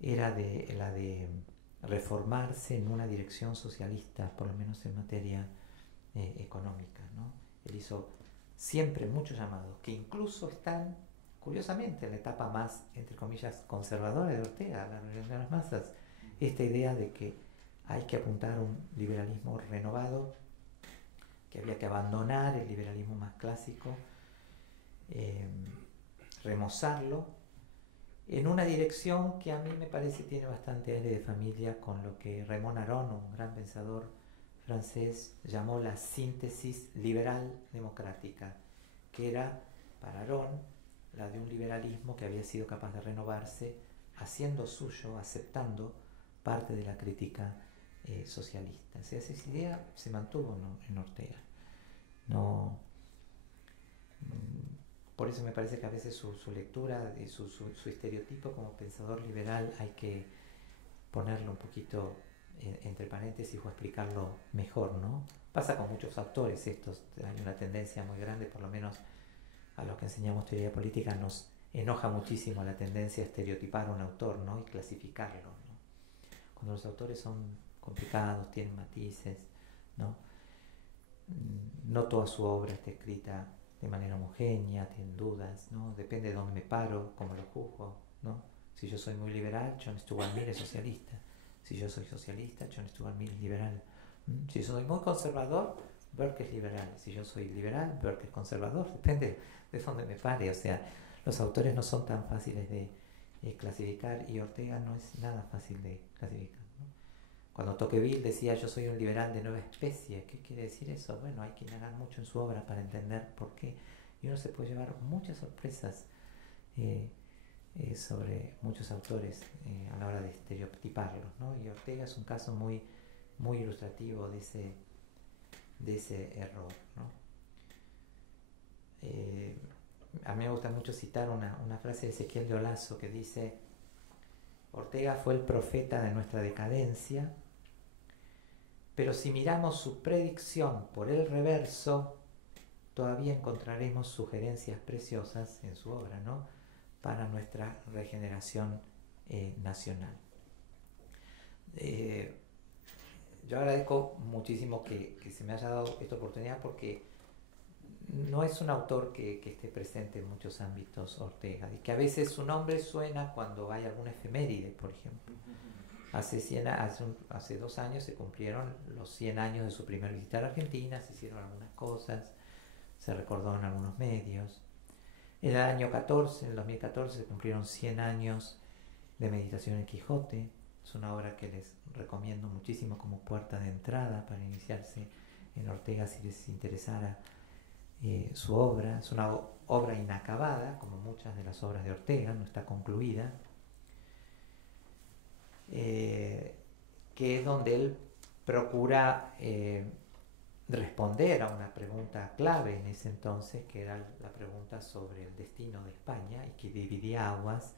era la de reformarse en una dirección socialista, por lo menos en materia económica, ¿no? Él hizo siempre muchos llamados, que incluso están, curiosamente, en la etapa más, entre comillas, conservadora de Ortega, la reunión de las masas, esta idea de que hay que apuntar a un liberalismo renovado, que había que abandonar el liberalismo más clásico, remozarlo, en una dirección que a mí me parece tiene bastante aire de familia con lo que Raymond Aron, un gran pensador francés, llamó la síntesis liberal democrática, que era, para Aron, la de un liberalismo que había sido capaz de renovarse, haciendo suyo, aceptando parte de la crítica socialista. O sea, esa idea se mantuvo en Ortega. No, por eso me parece que a veces su lectura, su estereotipo como pensador liberal hay que ponerlo un poquito entre paréntesis o explicarlo mejor, ¿no? Pasa con muchos autores estos, hay una tendencia muy grande, por lo menos a los que enseñamos teoría política nos enoja muchísimo la tendencia a estereotipar a un autor, ¿no? Y clasificarlo, ¿no? Cuando los autores son complicados, tienen matices, ¿no? No toda su obra está escrita de manera homogénea, tienen dudas, ¿no? Depende de dónde me paro, cómo lo juzgo, ¿no? Si yo soy muy liberal, John Stuart Mill es socialista. Si yo soy socialista, John Stuart Mill es liberal. Si yo soy muy conservador, Burke es liberal. Si yo soy liberal, Burke es conservador. Depende de dónde me pare. O sea, los autores no son tan fáciles de clasificar y Ortega no es nada fácil de clasificar, ¿no? Cuando Tocqueville decía yo soy un liberal de nueva especie, ¿qué quiere decir eso? Bueno, hay que indagar mucho en su obra para entender por qué. Y uno se puede llevar muchas sorpresas sobre muchos autores a la hora de estereotiparlos, ¿no? Y Ortega es un caso muy, muy ilustrativo de ese error, ¿no? A mí me gusta mucho citar una frase de Ezequiel de Olazo que dice: Ortega fue el profeta de nuestra decadencia, pero si miramos su predicción por el reverso, todavía encontraremos sugerencias preciosas en su obra, ¿no? Para nuestra regeneración nacional. Yo agradezco muchísimo que se me haya dado esta oportunidad porque no es un autor que esté presente en muchos ámbitos, Ortega, y que a veces su nombre suena cuando hay alguna efeméride, por ejemplo. Hace 2 años se cumplieron los 100 años de su primer visita a la Argentina, se hicieron algunas cosas, se recordó en algunos medios. En el año 14, en el 2014, se cumplieron 100 años de Meditación en Quijote. Es una obra que les recomiendo muchísimo como puerta de entrada para iniciarse en Ortega si les interesara su obra. Es una obra inacabada, como muchas de las obras de Ortega, no está concluida, que es donde él procura responder a una pregunta clave en ese entonces, que era la pregunta sobre el destino de España y que dividía aguas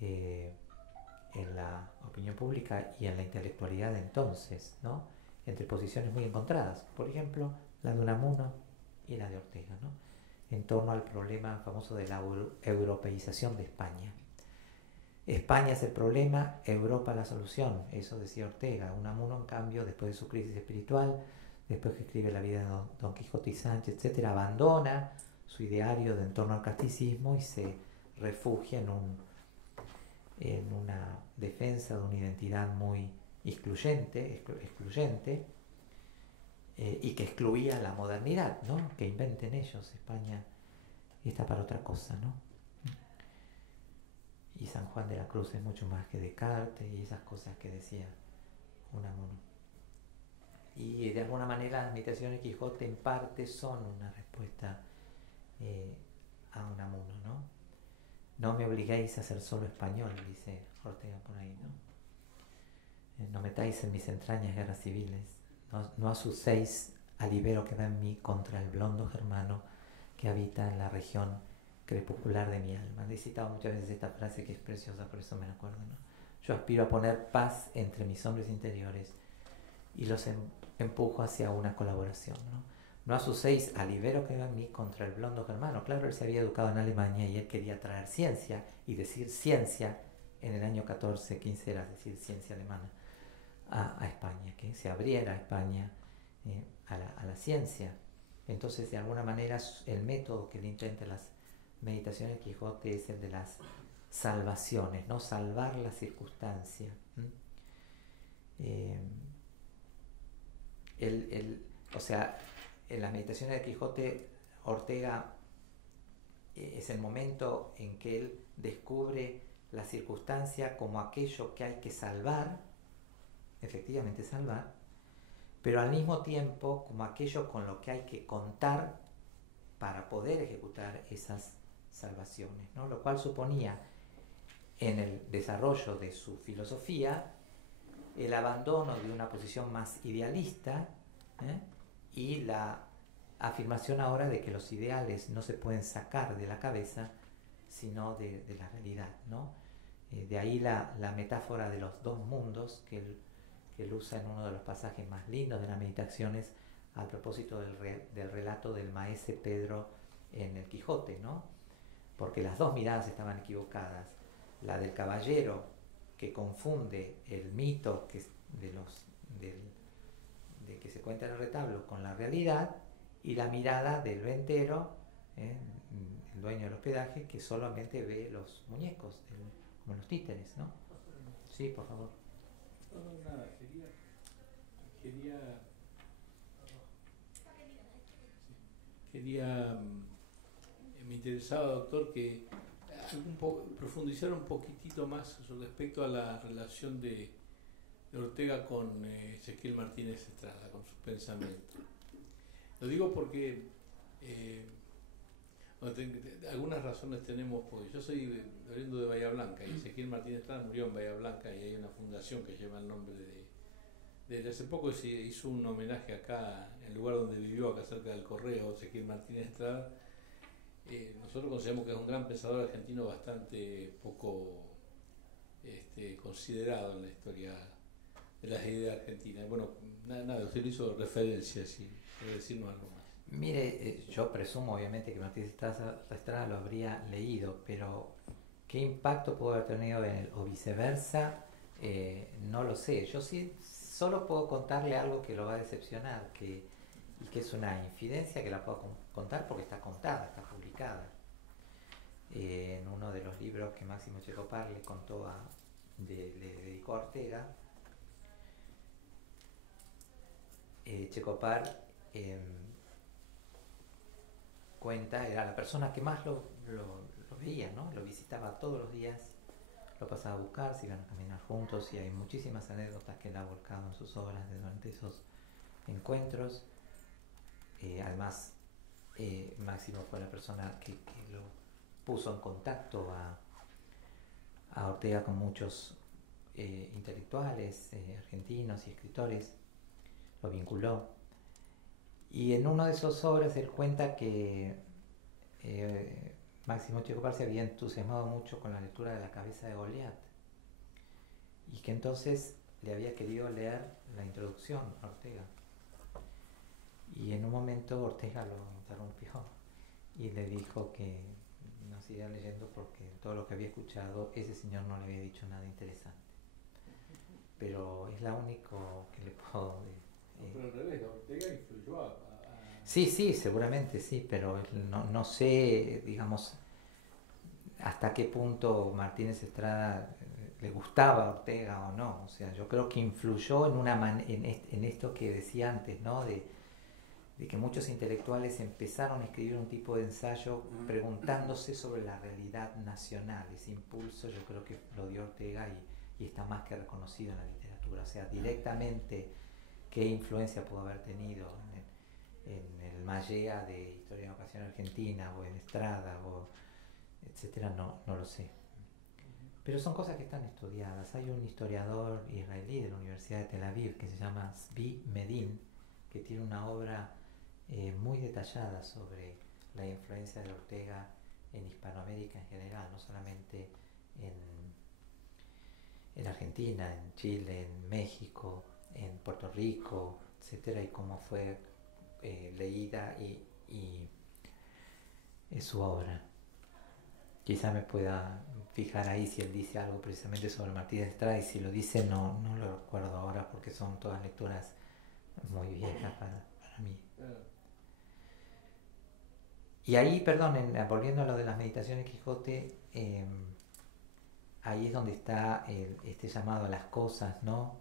en la opinión pública y en la intelectualidad de entonces, ¿no? Entre posiciones muy encontradas, por ejemplo, la de Unamuno y la de Ortega, ¿no? En torno al problema famoso de la europeización de España. España es el problema, Europa la solución, eso decía Ortega. Unamuno, en cambio, después de su crisis espiritual, después que escribe la vida de Don Quijote y Sánchez, etc., abandona su ideario de en torno al casticismo y se refugia en una defensa de una identidad muy excluyente, y que excluía la modernidad, ¿no? Que inventen ellos, España está para otra cosa, ¿no? Y San Juan de la Cruz es mucho más que Descartes y esas cosas que decía Unamuno. Y de alguna manera las Meditaciones de Quijote en parte son una respuesta a Unamuno, ¿no? No me obligáis a ser solo español, dice Ortega por ahí, ¿no? No metáis en mis entrañas guerras civiles, no asuséis al ibero que va en mí contra el blondo germano que habita en la región crepuscular de mi alma. He citado muchas veces esta frase que es preciosa, por eso me la acuerdo, ¿no? Yo aspiro a poner paz entre mis hombres interiores y los empujo hacia una colaboración, ¿no? no asuséis al ibero que va en mí contra el blondo germano. Claro, él se había educado en Alemania y él quería traer ciencia y decir ciencia en el año 14-15 era decir ciencia alemana a España, que se abriera España a la ciencia. Entonces, de alguna manera, el método que él intenta en las meditaciones de Quijote es el de las salvaciones, ¿no? Salvar la circunstancia. O sea, en las meditaciones de Quijote, Ortega es el momento en que él descubre la circunstancia como aquello que hay que salvar, efectivamente salvar, pero al mismo tiempo como aquello con lo que hay que contar para poder ejecutar esas salvaciones, ¿no? Lo cual suponía en el desarrollo de su filosofía el abandono de una posición más idealista y la afirmación ahora de que los ideales no se pueden sacar de la cabeza sino de la realidad, ¿no? De ahí la metáfora de los dos mundos que él usa en uno de los pasajes más lindos de las meditaciones a propósito del relato del maese Pedro en el Quijote, ¿no? Porque las dos miradas estaban equivocadas. La del caballero que confunde el mito de que se cuenta en el retablo con la realidad, y la mirada del ventero, el dueño del hospedaje, que solamente ve los muñecos, como los títeres, ¿no? Sí, por favor. No, nada, me interesaba, doctor, que profundizar un poquitito más respecto a la relación de Ortega con Ezequiel Martínez Estrada, con sus pensamientos. Lo digo porque algunas razones tenemos, porque yo soy oriundo de Bahía Blanca y Ezequiel Martínez Estrada murió en Bahía Blanca y hay una fundación que lleva el nombre de él. Hace poco se hizo un homenaje acá, en el lugar donde vivió, acá cerca del Correo, Ezequiel Martínez Estrada. Nosotros consideramos que es un gran pensador argentino bastante poco considerado en la historia de las ideas argentinas. Bueno, nada, usted le hizo referencia, si puede decirnos algo más. Mire, yo presumo obviamente que Martínez Estrada lo habría leído, pero ¿qué impacto pudo haber tenido en él o viceversa? No lo sé. Yo sí solo puedo contarle algo que lo va a decepcionar, y que es una infidencia que la puedo contar porque está contada, está publicada. En uno de los libros que Máximo Checopar le contó le dedicó a Ortega, Checopar cuenta, era la persona que más lo veía, ¿no? Lo visitaba todos los días, lo pasaba a buscar, se iban a caminar juntos y hay muchísimas anécdotas que él ha volcado en sus obras durante esos encuentros. Además, Máximo fue la persona que lo puso en contacto a Ortega con muchos intelectuales argentinos y escritores, lo vinculó. Y en una de sus obras él cuenta que Máximo Checopar se había entusiasmado mucho con la lectura de La cabeza de Goliat y que entonces le había querido leer la introducción a Ortega. Y en un momento Ortega lo interrumpió y le dijo que no siguiera leyendo porque todo lo que había escuchado ese señor no le había dicho nada interesante. Pero es la única que le puedo pero al revés, Ortega influyó Sí, seguramente sí, pero no sé, digamos, hasta qué punto Martínez Estrada le gustaba a Ortega o no. O sea, yo creo que influyó en esto que decía antes, ¿no? De que muchos intelectuales empezaron a escribir un tipo de ensayo preguntándose sobre la realidad nacional. Ese impulso yo creo que lo dio Ortega y está más que reconocido en la literatura. O sea, directamente qué influencia pudo haber tenido en el Mallea de Historia de la Educación Argentina o en Estrada o etcétera, no lo sé. Pero son cosas que están estudiadas. Hay un historiador israelí de la Universidad de Tel Aviv que se llama Zvi Medin, que tiene una obra muy detallada sobre la influencia de Ortega en Hispanoamérica en general, no solamente en Argentina, en Chile, en México, en Puerto Rico, etcétera, y cómo fue leída y su obra. Quizá me pueda fijar ahí si él dice algo precisamente sobre Martí de Estrada, y si lo dice no lo recuerdo ahora porque son todas lecturas muy viejas para mí. Y ahí, perdón, volviendo a lo de las meditaciones de Quijote, ahí es donde está este llamado a las cosas, ¿no?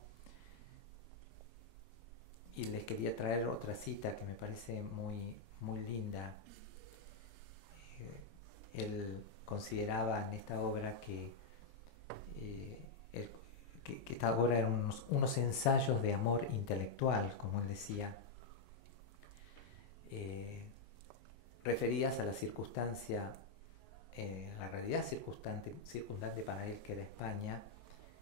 Y les quería traer otra cita que me parece muy, muy linda. Él consideraba en esta obra que esta obra eran unos ensayos de amor intelectual, como él decía, referidas a la circunstancia, la realidad circundante para él, que era España,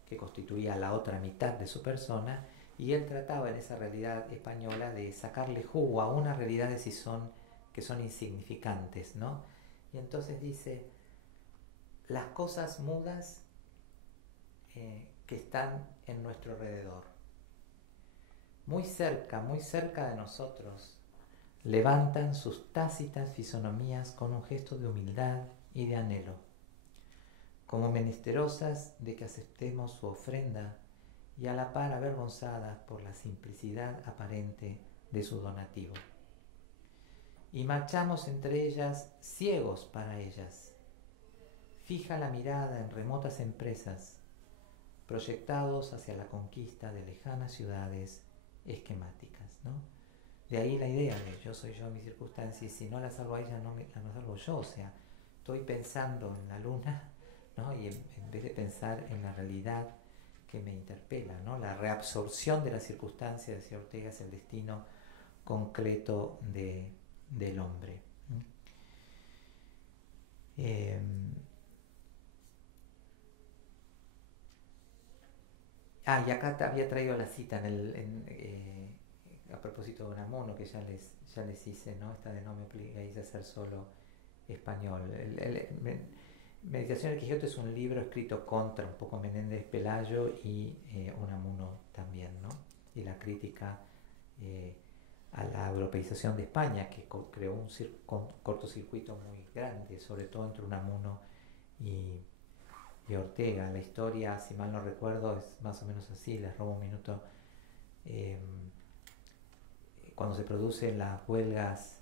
que constituía la otra mitad de su persona, y él trataba en esa realidad española de sacarle jugo a unas realidades que son insignificantes, ¿no? Y entonces dice, las cosas mudas que están en nuestro alrededor, muy cerca de nosotros, levantan sus tácitas fisonomías con un gesto de humildad y de anhelo, como menesterosas de que aceptemos su ofrenda y a la par avergonzadas por la simplicidad aparente de su donativo. Y marchamos entre ellas ciegos para ellas, fija la mirada en remotas empresas, proyectados hacia la conquista de lejanas ciudades esquemáticas, ¿no? De ahí la idea de yo soy yo, mi circunstancia, y si no la salvo a ella, no salvo yo. O sea, estoy pensando en la luna, ¿no? Y en vez de pensar en la realidad que me interpela, ¿no? La reabsorción de la circunstancia, decía Ortega, es el destino concreto del hombre. Y acá te había traído la cita a propósito de Unamuno, que ya les hice, ¿no? Esta de no me obligáis a ser solo español. Meditación del Quijote es un libro escrito contra un poco Menéndez Pelayo y Unamuno también, ¿no? Y la crítica a la europeización de España, que creó un cortocircuito muy grande, sobre todo entre Unamuno y Ortega. La historia, si mal no recuerdo, es más o menos así, les robo un minuto. Cuando se producen las huelgas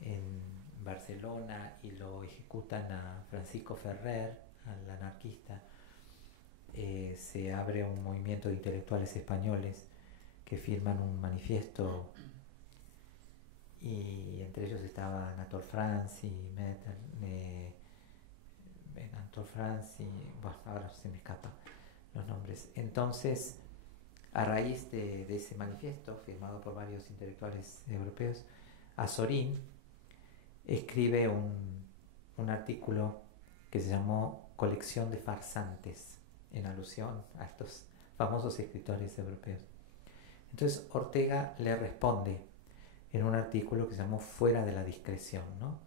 en Barcelona y lo ejecutan a Francisco Ferrer, al anarquista, se abre un movimiento de intelectuales españoles que firman un manifiesto, y entre ellos estaba Anatole France y Anatole France y bueno, ahora se me escapan los nombres. Entonces, a raíz de ese manifiesto firmado por varios intelectuales europeos, Azorín escribe un artículo que se llamó Colección de farsantes, en alusión a estos famosos escritores europeos. Entonces Ortega le responde en un artículo que se llamó Fuera de la discreción, ¿no?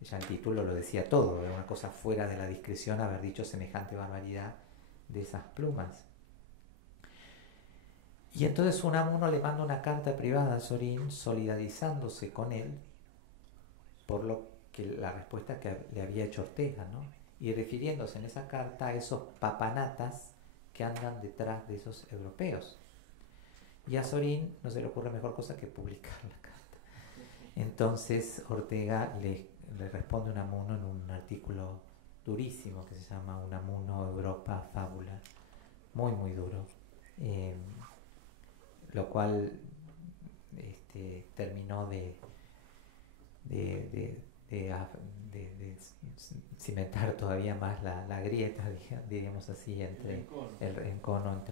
Ya el título lo decía todo, era una cosa fuera de la discreción haber dicho semejante barbaridad de esas plumas. Y entonces Unamuno le manda una carta privada a Azorín solidarizándose con él por la respuesta que le había hecho Ortega, ¿no? Y refiriéndose en esa carta a esos papanatas que andan detrás de esos europeos. Y a Azorín no se le ocurre mejor cosa que publicar la carta. Entonces Ortega le responde a Unamuno en un artículo durísimo que se llama Unamuno, Europa, Fábula, muy muy duro, lo cual terminó de cimentar todavía más la grieta, diríamos así, entre el encono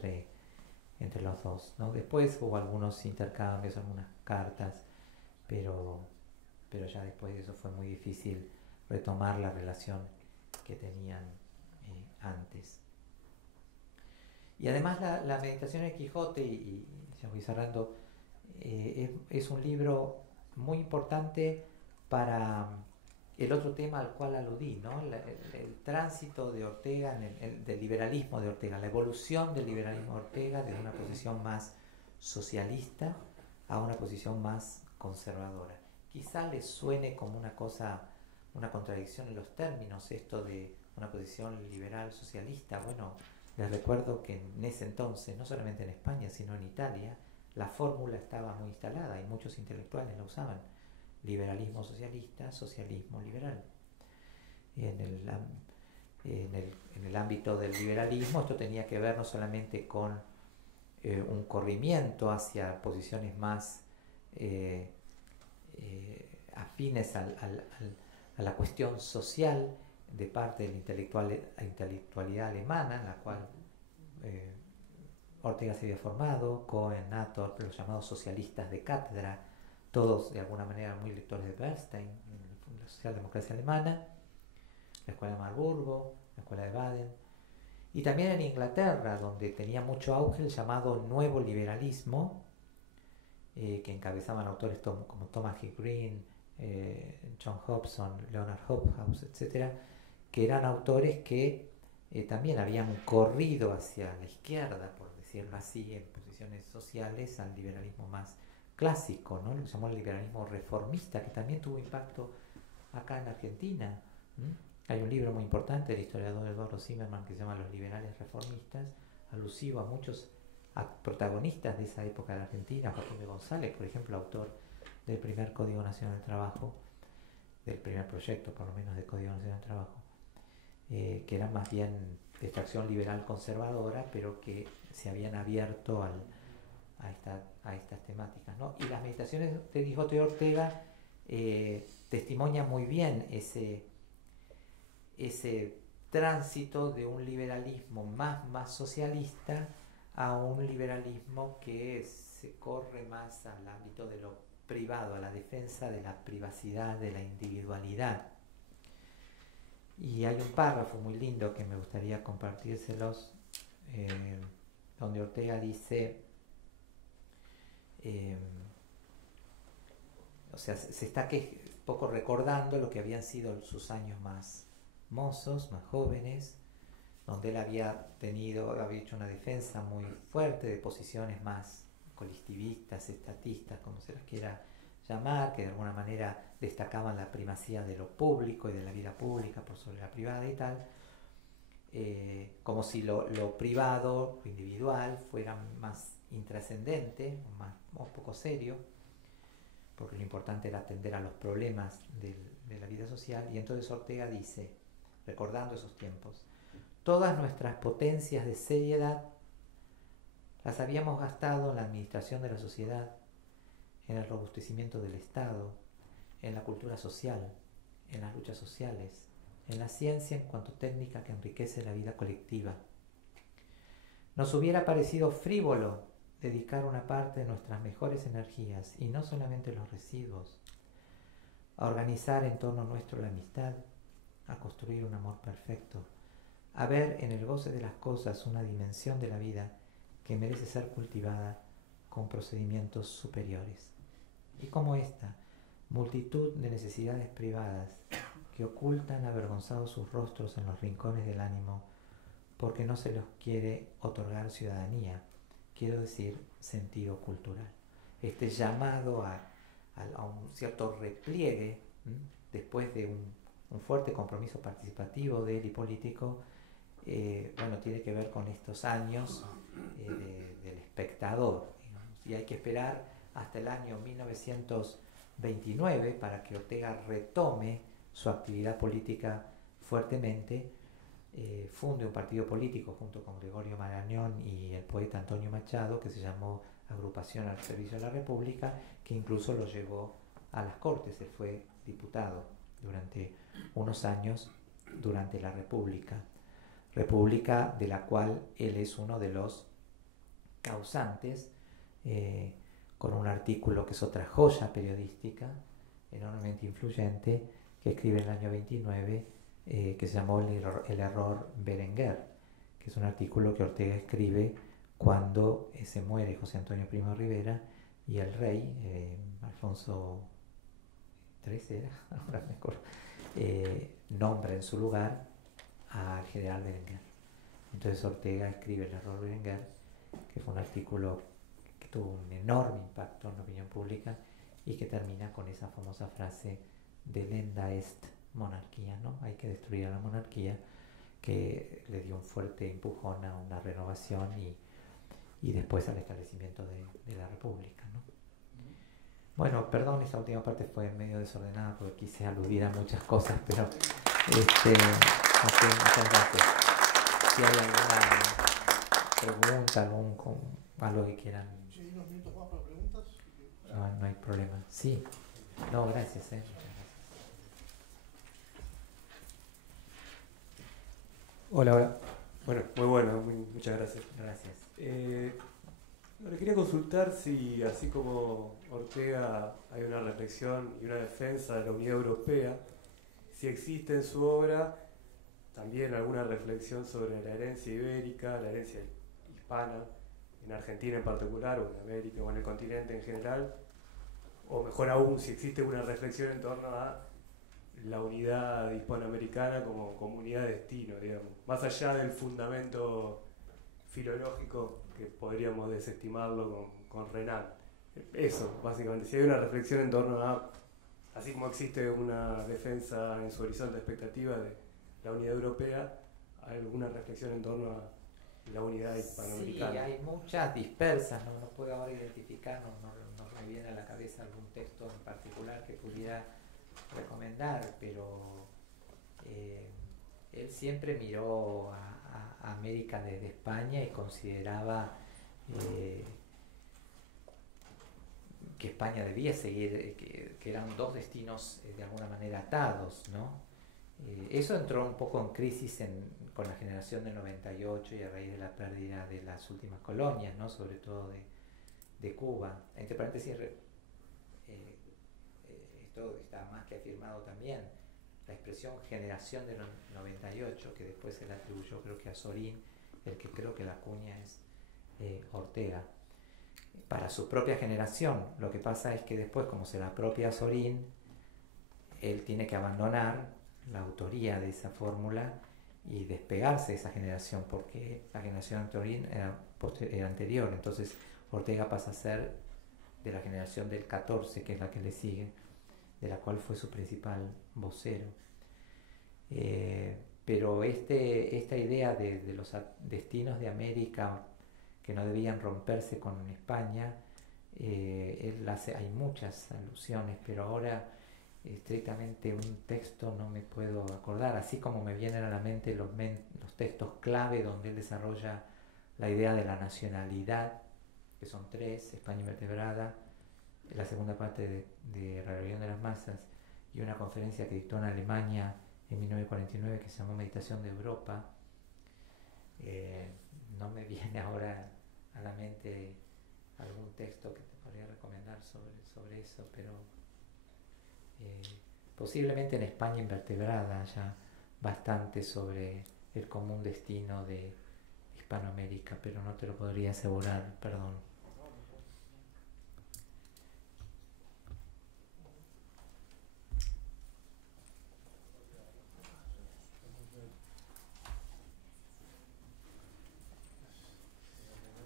entre los dos, ¿no? Después hubo algunos intercambios, algunas cartas, pero ya después de eso fue muy difícil retomar la relación que tenían antes. Y además la meditación de Quijote, y ya voy cerrando, es un libro muy importante para el otro tema al cual aludí, ¿no? El tránsito de Ortega, del liberalismo de Ortega, la evolución del liberalismo de Ortega desde una posición más socialista a una posición más conservadora. Quizá les suene como una cosa, una contradicción en los términos, esto de una posición liberal socialista. Bueno, les recuerdo que en ese entonces, no solamente en España, sino en Italia, la fórmula estaba muy instalada y muchos intelectuales la usaban. Liberalismo socialista, socialismo liberal. En el ámbito del liberalismo esto tenía que ver no solamente con un corrimiento hacia posiciones más afines a la cuestión social de parte de la intelectualidad alemana, en la cual Ortega se había formado, Cohen, Nator, los llamados socialistas de cátedra, todos de alguna manera muy lectores de Bernstein, la socialdemocracia alemana, la escuela de Marburgo, la escuela de Baden, y también en Inglaterra, donde tenía mucho auge el llamado nuevo liberalismo, que encabezaban autores como Thomas Hicks Green, John Hobson, Leonard Hobhouse, etc., que eran autores que también habían corrido hacia la izquierda, por decirlo así, en posiciones sociales, al liberalismo más clásico, ¿no? Lo que se llamó el liberalismo reformista, que también tuvo impacto acá en Argentina. Hay un libro muy importante del historiador Eduardo Zimmerman que se llama Los liberales reformistas, alusivo a muchos protagonistas de esa época de Argentina. Joaquín de González, por ejemplo, autor del primer Código Nacional del Trabajo, del primer proyecto por lo menos de Código Nacional del Trabajo, que eran más bien de extracción liberal conservadora, pero que se habían abierto a estas temáticas, ¿no? Y las meditaciones de Quijote Ortega testimonian muy bien ese tránsito de un liberalismo más socialista a un liberalismo que se corre más al ámbito de lo privado, a la defensa de la privacidad, de la individualidad. Y hay un párrafo muy lindo que me gustaría compartírselos, donde Ortega dice, o sea, se está poco recordando lo que habían sido sus años más mozos, más jóvenes, donde él había hecho una defensa muy fuerte de posiciones más colectivistas, estatistas, como se las quiera llamar, que de alguna manera destacaban la primacía de lo público y de la vida pública por sobre la privada y tal, como si lo privado, lo individual, fuera más intrascendente, más poco serio, porque lo importante era atender a los problemas de la vida social. Y entonces Ortega dice, recordando esos tiempos, todas nuestras potencias de seriedad las habíamos gastado en la administración de la sociedad, en el robustecimiento del Estado, en la cultura social, en las luchas sociales, en la ciencia en cuanto técnica que enriquece la vida colectiva. Nos hubiera parecido frívolo dedicar una parte de nuestras mejores energías, y no solamente los residuos, a organizar en torno nuestro la amistad, a construir un amor perfecto, a ver en el goce de las cosas una dimensión de la vida que merece ser cultivada con procedimientos superiores. Y como esta, multitud de necesidades privadas que ocultan avergonzados sus rostros en los rincones del ánimo porque no se les quiere otorgar ciudadanía, quiero decir sentido cultural. Este llamado a un cierto repliegue, después de un fuerte compromiso participativo de él y político, tiene que ver con estos años del espectador, digamos. Y hay que esperar hasta el año 1929 para que Ortega retome su actividad política fuertemente, funde un partido político junto con Gregorio Marañón y el poeta Antonio Machado, que se llamó Agrupación al Servicio de la República, que incluso lo llevó a las Cortes. Él fue diputado durante unos años durante la República de la cual él es uno de los causantes, con un artículo que es otra joya periodística enormemente influyente, que escribe en el año 29, que se llamó El error Berenguer, que es un artículo que Ortega escribe cuando se muere José Antonio Primo de Rivera y el rey, Alfonso XIII, era, ahora me acuerdo, nombra en su lugar al general Berenguer. Entonces Ortega escribe El error Berenguer, que fue un artículo que tuvo un enorme impacto en la opinión pública y que termina con esa famosa frase delenda est monarquía, ¿no? Hay que destruir a la monarquía, que le dio un fuerte empujón a una renovación y después al establecimiento de la república, ¿no? Bueno, perdón, esta última parte fue medio desordenada porque quise aludir a muchas cosas, pero okay, muchas gracias. Si hay alguna pregunta, algo que quieran. Sí, unos minutos más para preguntas. No hay problema. Sí. No, gracias. Muchas gracias. Hola. Bueno, muy bueno, muchas gracias. Gracias. Le quería consultar si, así como Ortega, hay una reflexión y una defensa de la unidad europea, si existe en su obra también alguna reflexión sobre la herencia ibérica, la herencia hispana, en Argentina en particular, o en América, o en el continente en general, o mejor aún, si existe una reflexión en torno a la unidad hispanoamericana como comunidad de destino, digamos, más allá del fundamento filológico que podríamos desestimarlo con Renan. Eso, básicamente, si hay una reflexión en torno a, así como existe una defensa en su horizonte de expectativa de la unidad europea, ¿hay alguna reflexión en torno a la unidad hispanoamericana? Sí, hay muchas dispersas, no puedo ahora identificar, no me viene a la cabeza algún texto en particular que pudiera recomendar, pero él siempre miró a América desde España y consideraba que España debía seguir, que eran dos destinos de alguna manera atados, ¿no? Eso entró un poco en crisis con la generación del 98 y a raíz de la pérdida de las últimas colonias, ¿no? Sobre todo de Cuba. Entre paréntesis, esto está más que afirmado también. La expresión generación del 98, que después se le atribuyó creo que a Sorín, el que creo que la cuña es Ortega, para su propia generación. Lo que pasa es que después, como se la apropia Sorín, él tiene que abandonar la autoría de esa fórmula y despegarse de esa generación, porque la generación de Sorín era anterior. Entonces Ortega pasa a ser de la generación del 14, que es la que le sigue, de la cual fue su principal vocero. Pero esta idea de los destinos de América que no debían romperse con España, hay muchas alusiones, pero ahora estrictamente un texto no me puedo acordar, así como me vienen a la mente los textos clave donde él desarrolla la idea de la nacionalidad, que son 3, España invertebrada, la segunda parte de Rebelión de las Masas, y una conferencia que dictó en Alemania en 1949 que se llamó Meditación de Europa. No me viene ahora a la mente algún texto que te podría recomendar sobre eso, pero posiblemente en España invertebrada haya bastante sobre el común destino de Hispanoamérica, pero no te lo podría asegurar, perdón.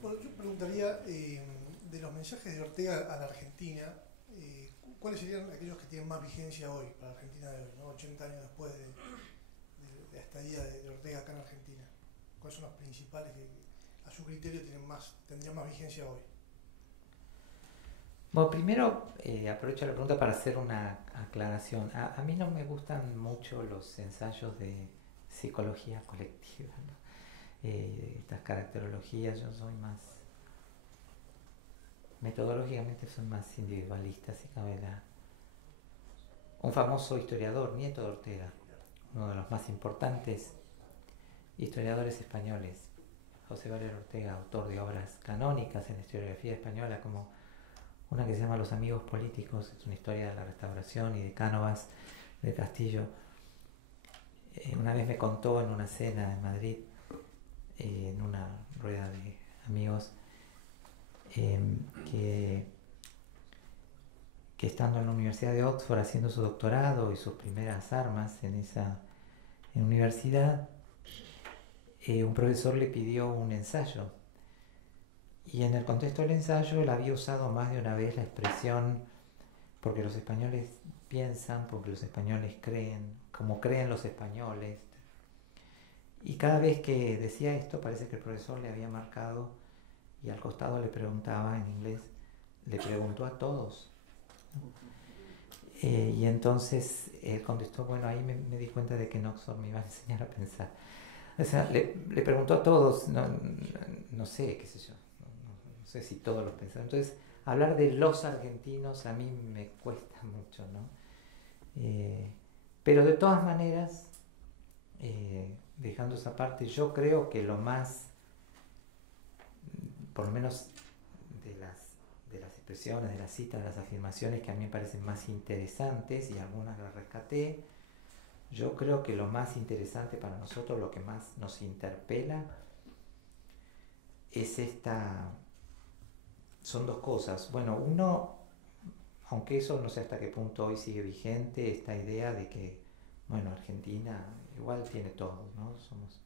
Bueno, yo preguntaría, de los mensajes de Ortega a la Argentina, ¿cuáles serían aquellos que tienen más vigencia hoy, para la Argentina de hoy, ¿no? 80 años después de la estadía de Ortega acá en Argentina? ¿Cuáles son los principales que a su criterio tendrían más vigencia hoy? Bueno, primero aprovecho la pregunta para hacer una aclaración. A mí no me gustan mucho los ensayos de psicología colectiva, ¿no? Estas caracterologías, yo soy más, metodológicamente soy más individualista, si cabe un famoso historiador, nieto de Ortega, uno de los más importantes historiadores españoles, José Valero Ortega, autor de obras canónicas en la historiografía española, como una que se llama Los amigos políticos, es una historia de la Restauración y de Cánovas del Castillo. Una vez me contó en una cena en Madrid, en una rueda de amigos, que estando en la Universidad de Oxford haciendo su doctorado y sus primeras armas en esa universidad, un profesor le pidió un ensayo, y en el contexto del ensayo él había usado más de una vez la expresión porque los españoles piensan, porque los españoles creen, como creen los españoles. Y cada vez que decía esto, parece que el profesor le había marcado y al costado le preguntaba en inglés, le preguntó a todos. Y entonces él contestó, bueno, ahí me di cuenta de que en Oxford me iba a enseñar a pensar. O sea, le preguntó a todos, no sé, qué sé yo, no sé si todos los pensaron. Entonces, hablar de los argentinos a mí me cuesta mucho, ¿no? Pero de todas maneras, dejando esa parte, yo creo que lo más, por lo menos de las expresiones, de las citas, de las afirmaciones que a mí me parecen más interesantes, y algunas las rescaté, yo creo que lo más interesante para nosotros, lo que más nos interpela, es son dos cosas. Bueno, uno, aunque eso no sé hasta qué punto hoy sigue vigente, esta idea de que, bueno, Argentina igual tiene todo, ¿no? Somos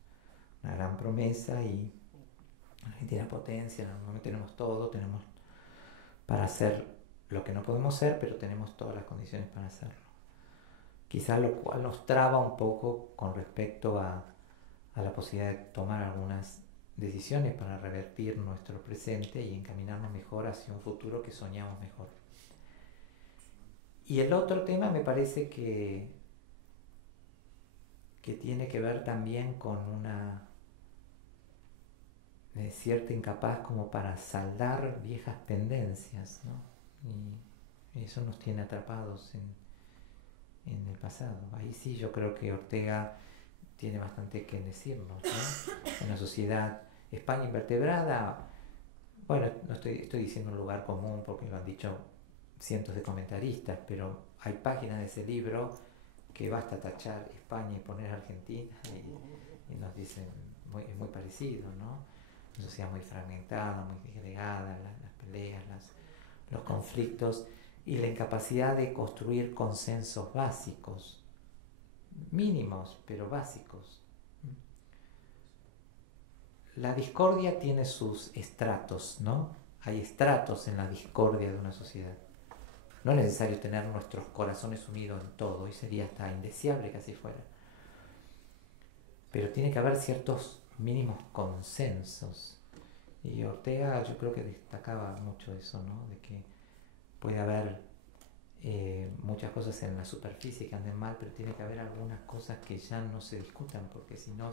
una gran promesa y Argentina potencia, no tenemos todo, tenemos para hacer lo que no podemos ser, pero tenemos todas las condiciones para hacerlo. Quizás lo cual nos traba un poco con respecto a la posibilidad de tomar algunas decisiones para revertir nuestro presente y encaminarnos mejor hacia un futuro que soñamos mejor. Y el otro tema me parece que tiene que ver también con una cierta incapaz como para saldar viejas pendencias, ¿no? Y eso nos tiene atrapados en el pasado. Ahí sí yo creo que Ortega tiene bastante que decirnos, ¿no? Una sociedad, España invertebrada, bueno, no estoy diciendo un lugar común porque lo han dicho cientos de comentaristas, pero hay páginas de ese libro que basta tachar España y poner Argentina y nos dicen, es muy parecido, ¿no? Una sociedad muy fragmentada, muy disgregada, las peleas, los conflictos y la incapacidad de construir consensos básicos, mínimos, pero básicos. La discordia tiene sus estratos, ¿no? Hay estratos en la discordia de una sociedad. No es necesario tener nuestros corazones unidos en todo, y sería hasta indeseable que así fuera. Pero tiene que haber ciertos mínimos consensos. Y Ortega yo creo que destacaba mucho eso, ¿no? De que puede haber muchas cosas en la superficie que anden mal, pero tiene que haber algunas cosas que ya no se discutan, porque si no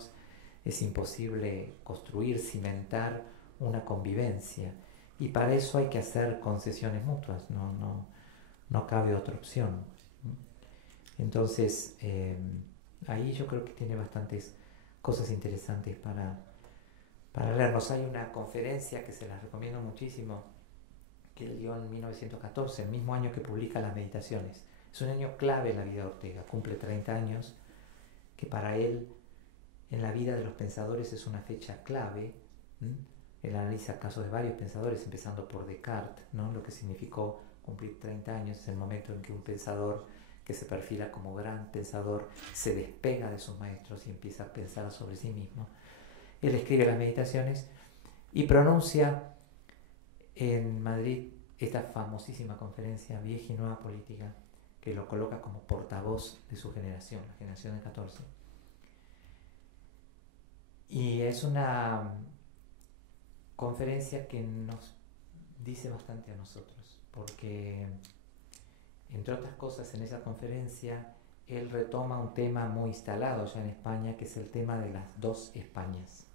es imposible construir, cimentar una convivencia. Y para eso hay que hacer concesiones mutuas, no cabe otra opción. Entonces, ahí yo creo que tiene bastantes cosas interesantes para leernos. Hay una conferencia que se las recomiendo muchísimo, que él dio en 1914, el mismo año que publica Las Meditaciones. Es un año clave en la vida de Ortega, cumple 30 años, que para él, en la vida de los pensadores, es una fecha clave. Él analiza casos de varios pensadores, empezando por Descartes, ¿no? Lo que significó cumplir 30 años, es el momento en que un pensador que se perfila como gran pensador se despega de sus maestros y empieza a pensar sobre sí mismo. Él escribe Las Meditaciones y pronuncia en Madrid esta famosísima conferencia Vieja y Nueva Política, que lo coloca como portavoz de su generación, la generación del 14. Y es una conferencia que nos dice bastante a nosotros, porque entre otras cosas en esa conferencia él retoma un tema muy instalado ya en España, que es el tema de las dos Españas,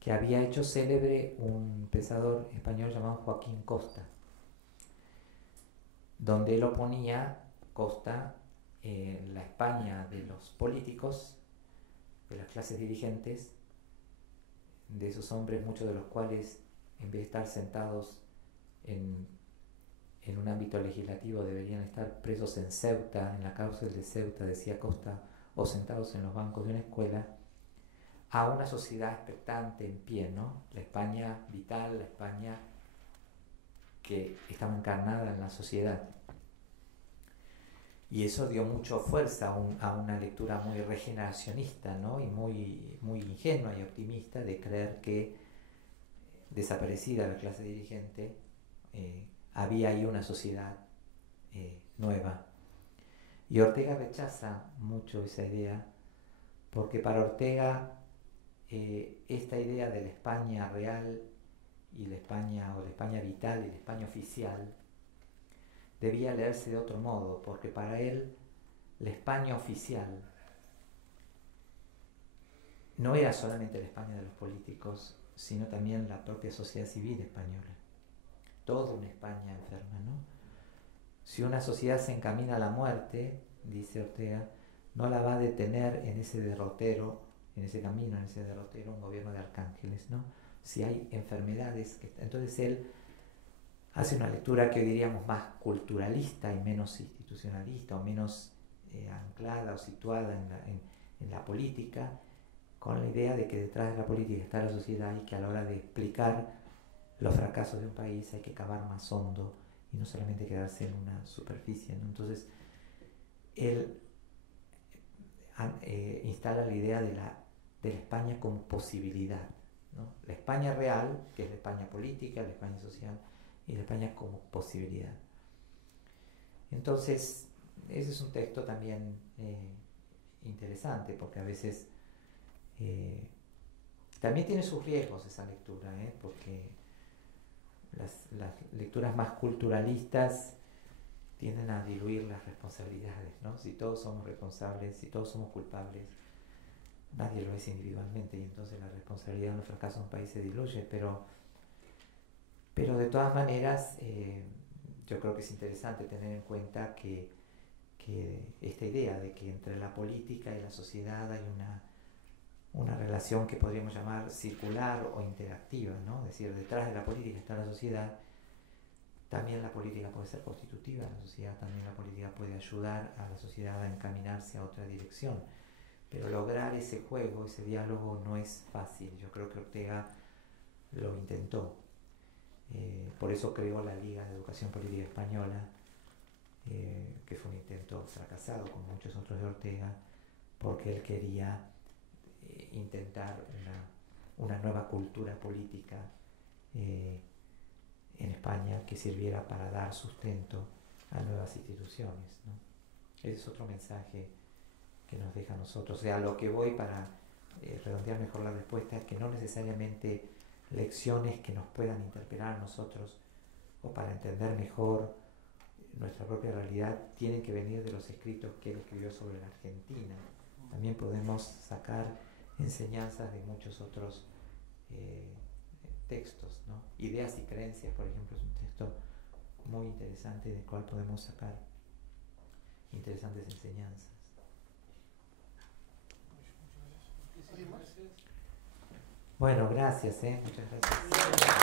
que había hecho célebre un pensador español llamado Joaquín Costa, donde él oponía, Costa, la España de los políticos, de las clases dirigentes, de esos hombres, muchos de los cuales, en vez de estar sentados en un ámbito legislativo, deberían estar presos en Ceuta, en la cárcel de Ceuta, decía Costa, o sentados en los bancos de una escuela, a una sociedad expectante en pie, ¿no? La España vital, la España que estaba encarnada en la sociedad. Y eso dio mucha fuerza a una lectura muy regeneracionista, ¿no? Y muy ingenua y optimista de creer que, desaparecida la clase dirigente, había ahí una sociedad nueva. Y Ortega rechaza mucho esa idea, porque para Ortega esta idea de la España real y la España, o la España vital y la España oficial, debía leerse de otro modo, porque para él la España oficial no era solamente la España de los políticos, sino también la propia sociedad civil española. Toda una España enferma, ¿no? Si una sociedad se encamina a la muerte, dice Ortega, no la va a detener en ese derrotero, en ese camino, en ese derrotero, un gobierno de arcángeles, ¿no? Si hay enfermedades, entonces él hace una lectura que hoy diríamos más culturalista y menos institucionalista, o menos anclada o situada en la política, con la idea de que detrás de la política está la sociedad, y que a la hora de explicar los fracasos de un país hay que cavar más hondo y no solamente quedarse en una superficie, ¿no? Entonces él instala la idea de la España como posibilidad, ¿no? La España real, que es la España política, la España social, y la España como posibilidad. Entonces ese es un texto también interesante, porque a veces también tiene sus riesgos esa lectura, porque las lecturas más culturalistas tienden a diluir las responsabilidades, ¿no? Si todos somos responsables, si todos somos culpables, nadie lo es individualmente, y entonces la responsabilidad en los fracasos de un país se diluye, pero de todas maneras yo creo que es interesante tener en cuenta que esta idea de que entre la política y la sociedad hay una relación que podríamos llamar circular o interactiva, ¿no? Es decir, detrás de la política está la sociedad. También la política puede ser constitutiva de la sociedad, también la política puede ayudar a la sociedad a encaminarse a otra dirección. Pero lograr ese juego, ese diálogo, no es fácil. Yo creo que Ortega lo intentó. Por eso creó la Liga de Educación Política Española, que fue un intento fracasado, como muchos otros de Ortega, porque él quería intentar una nueva cultura política en España que sirviera para dar sustento a nuevas instituciones, ¿no? Ese es otro mensaje que nos deja a nosotros. O sea, a lo que voy, para redondear mejor la respuesta, es que no necesariamente lecciones que nos puedan interpelar a nosotros o para entender mejor nuestra propia realidad tienen que venir de los escritos que él escribió sobre la Argentina. También podemos sacar enseñanzas de muchos otros textos, ¿no? Ideas y creencias, por ejemplo, es un texto muy interesante del cual podemos sacar interesantes enseñanzas. Bueno, gracias, muchas gracias.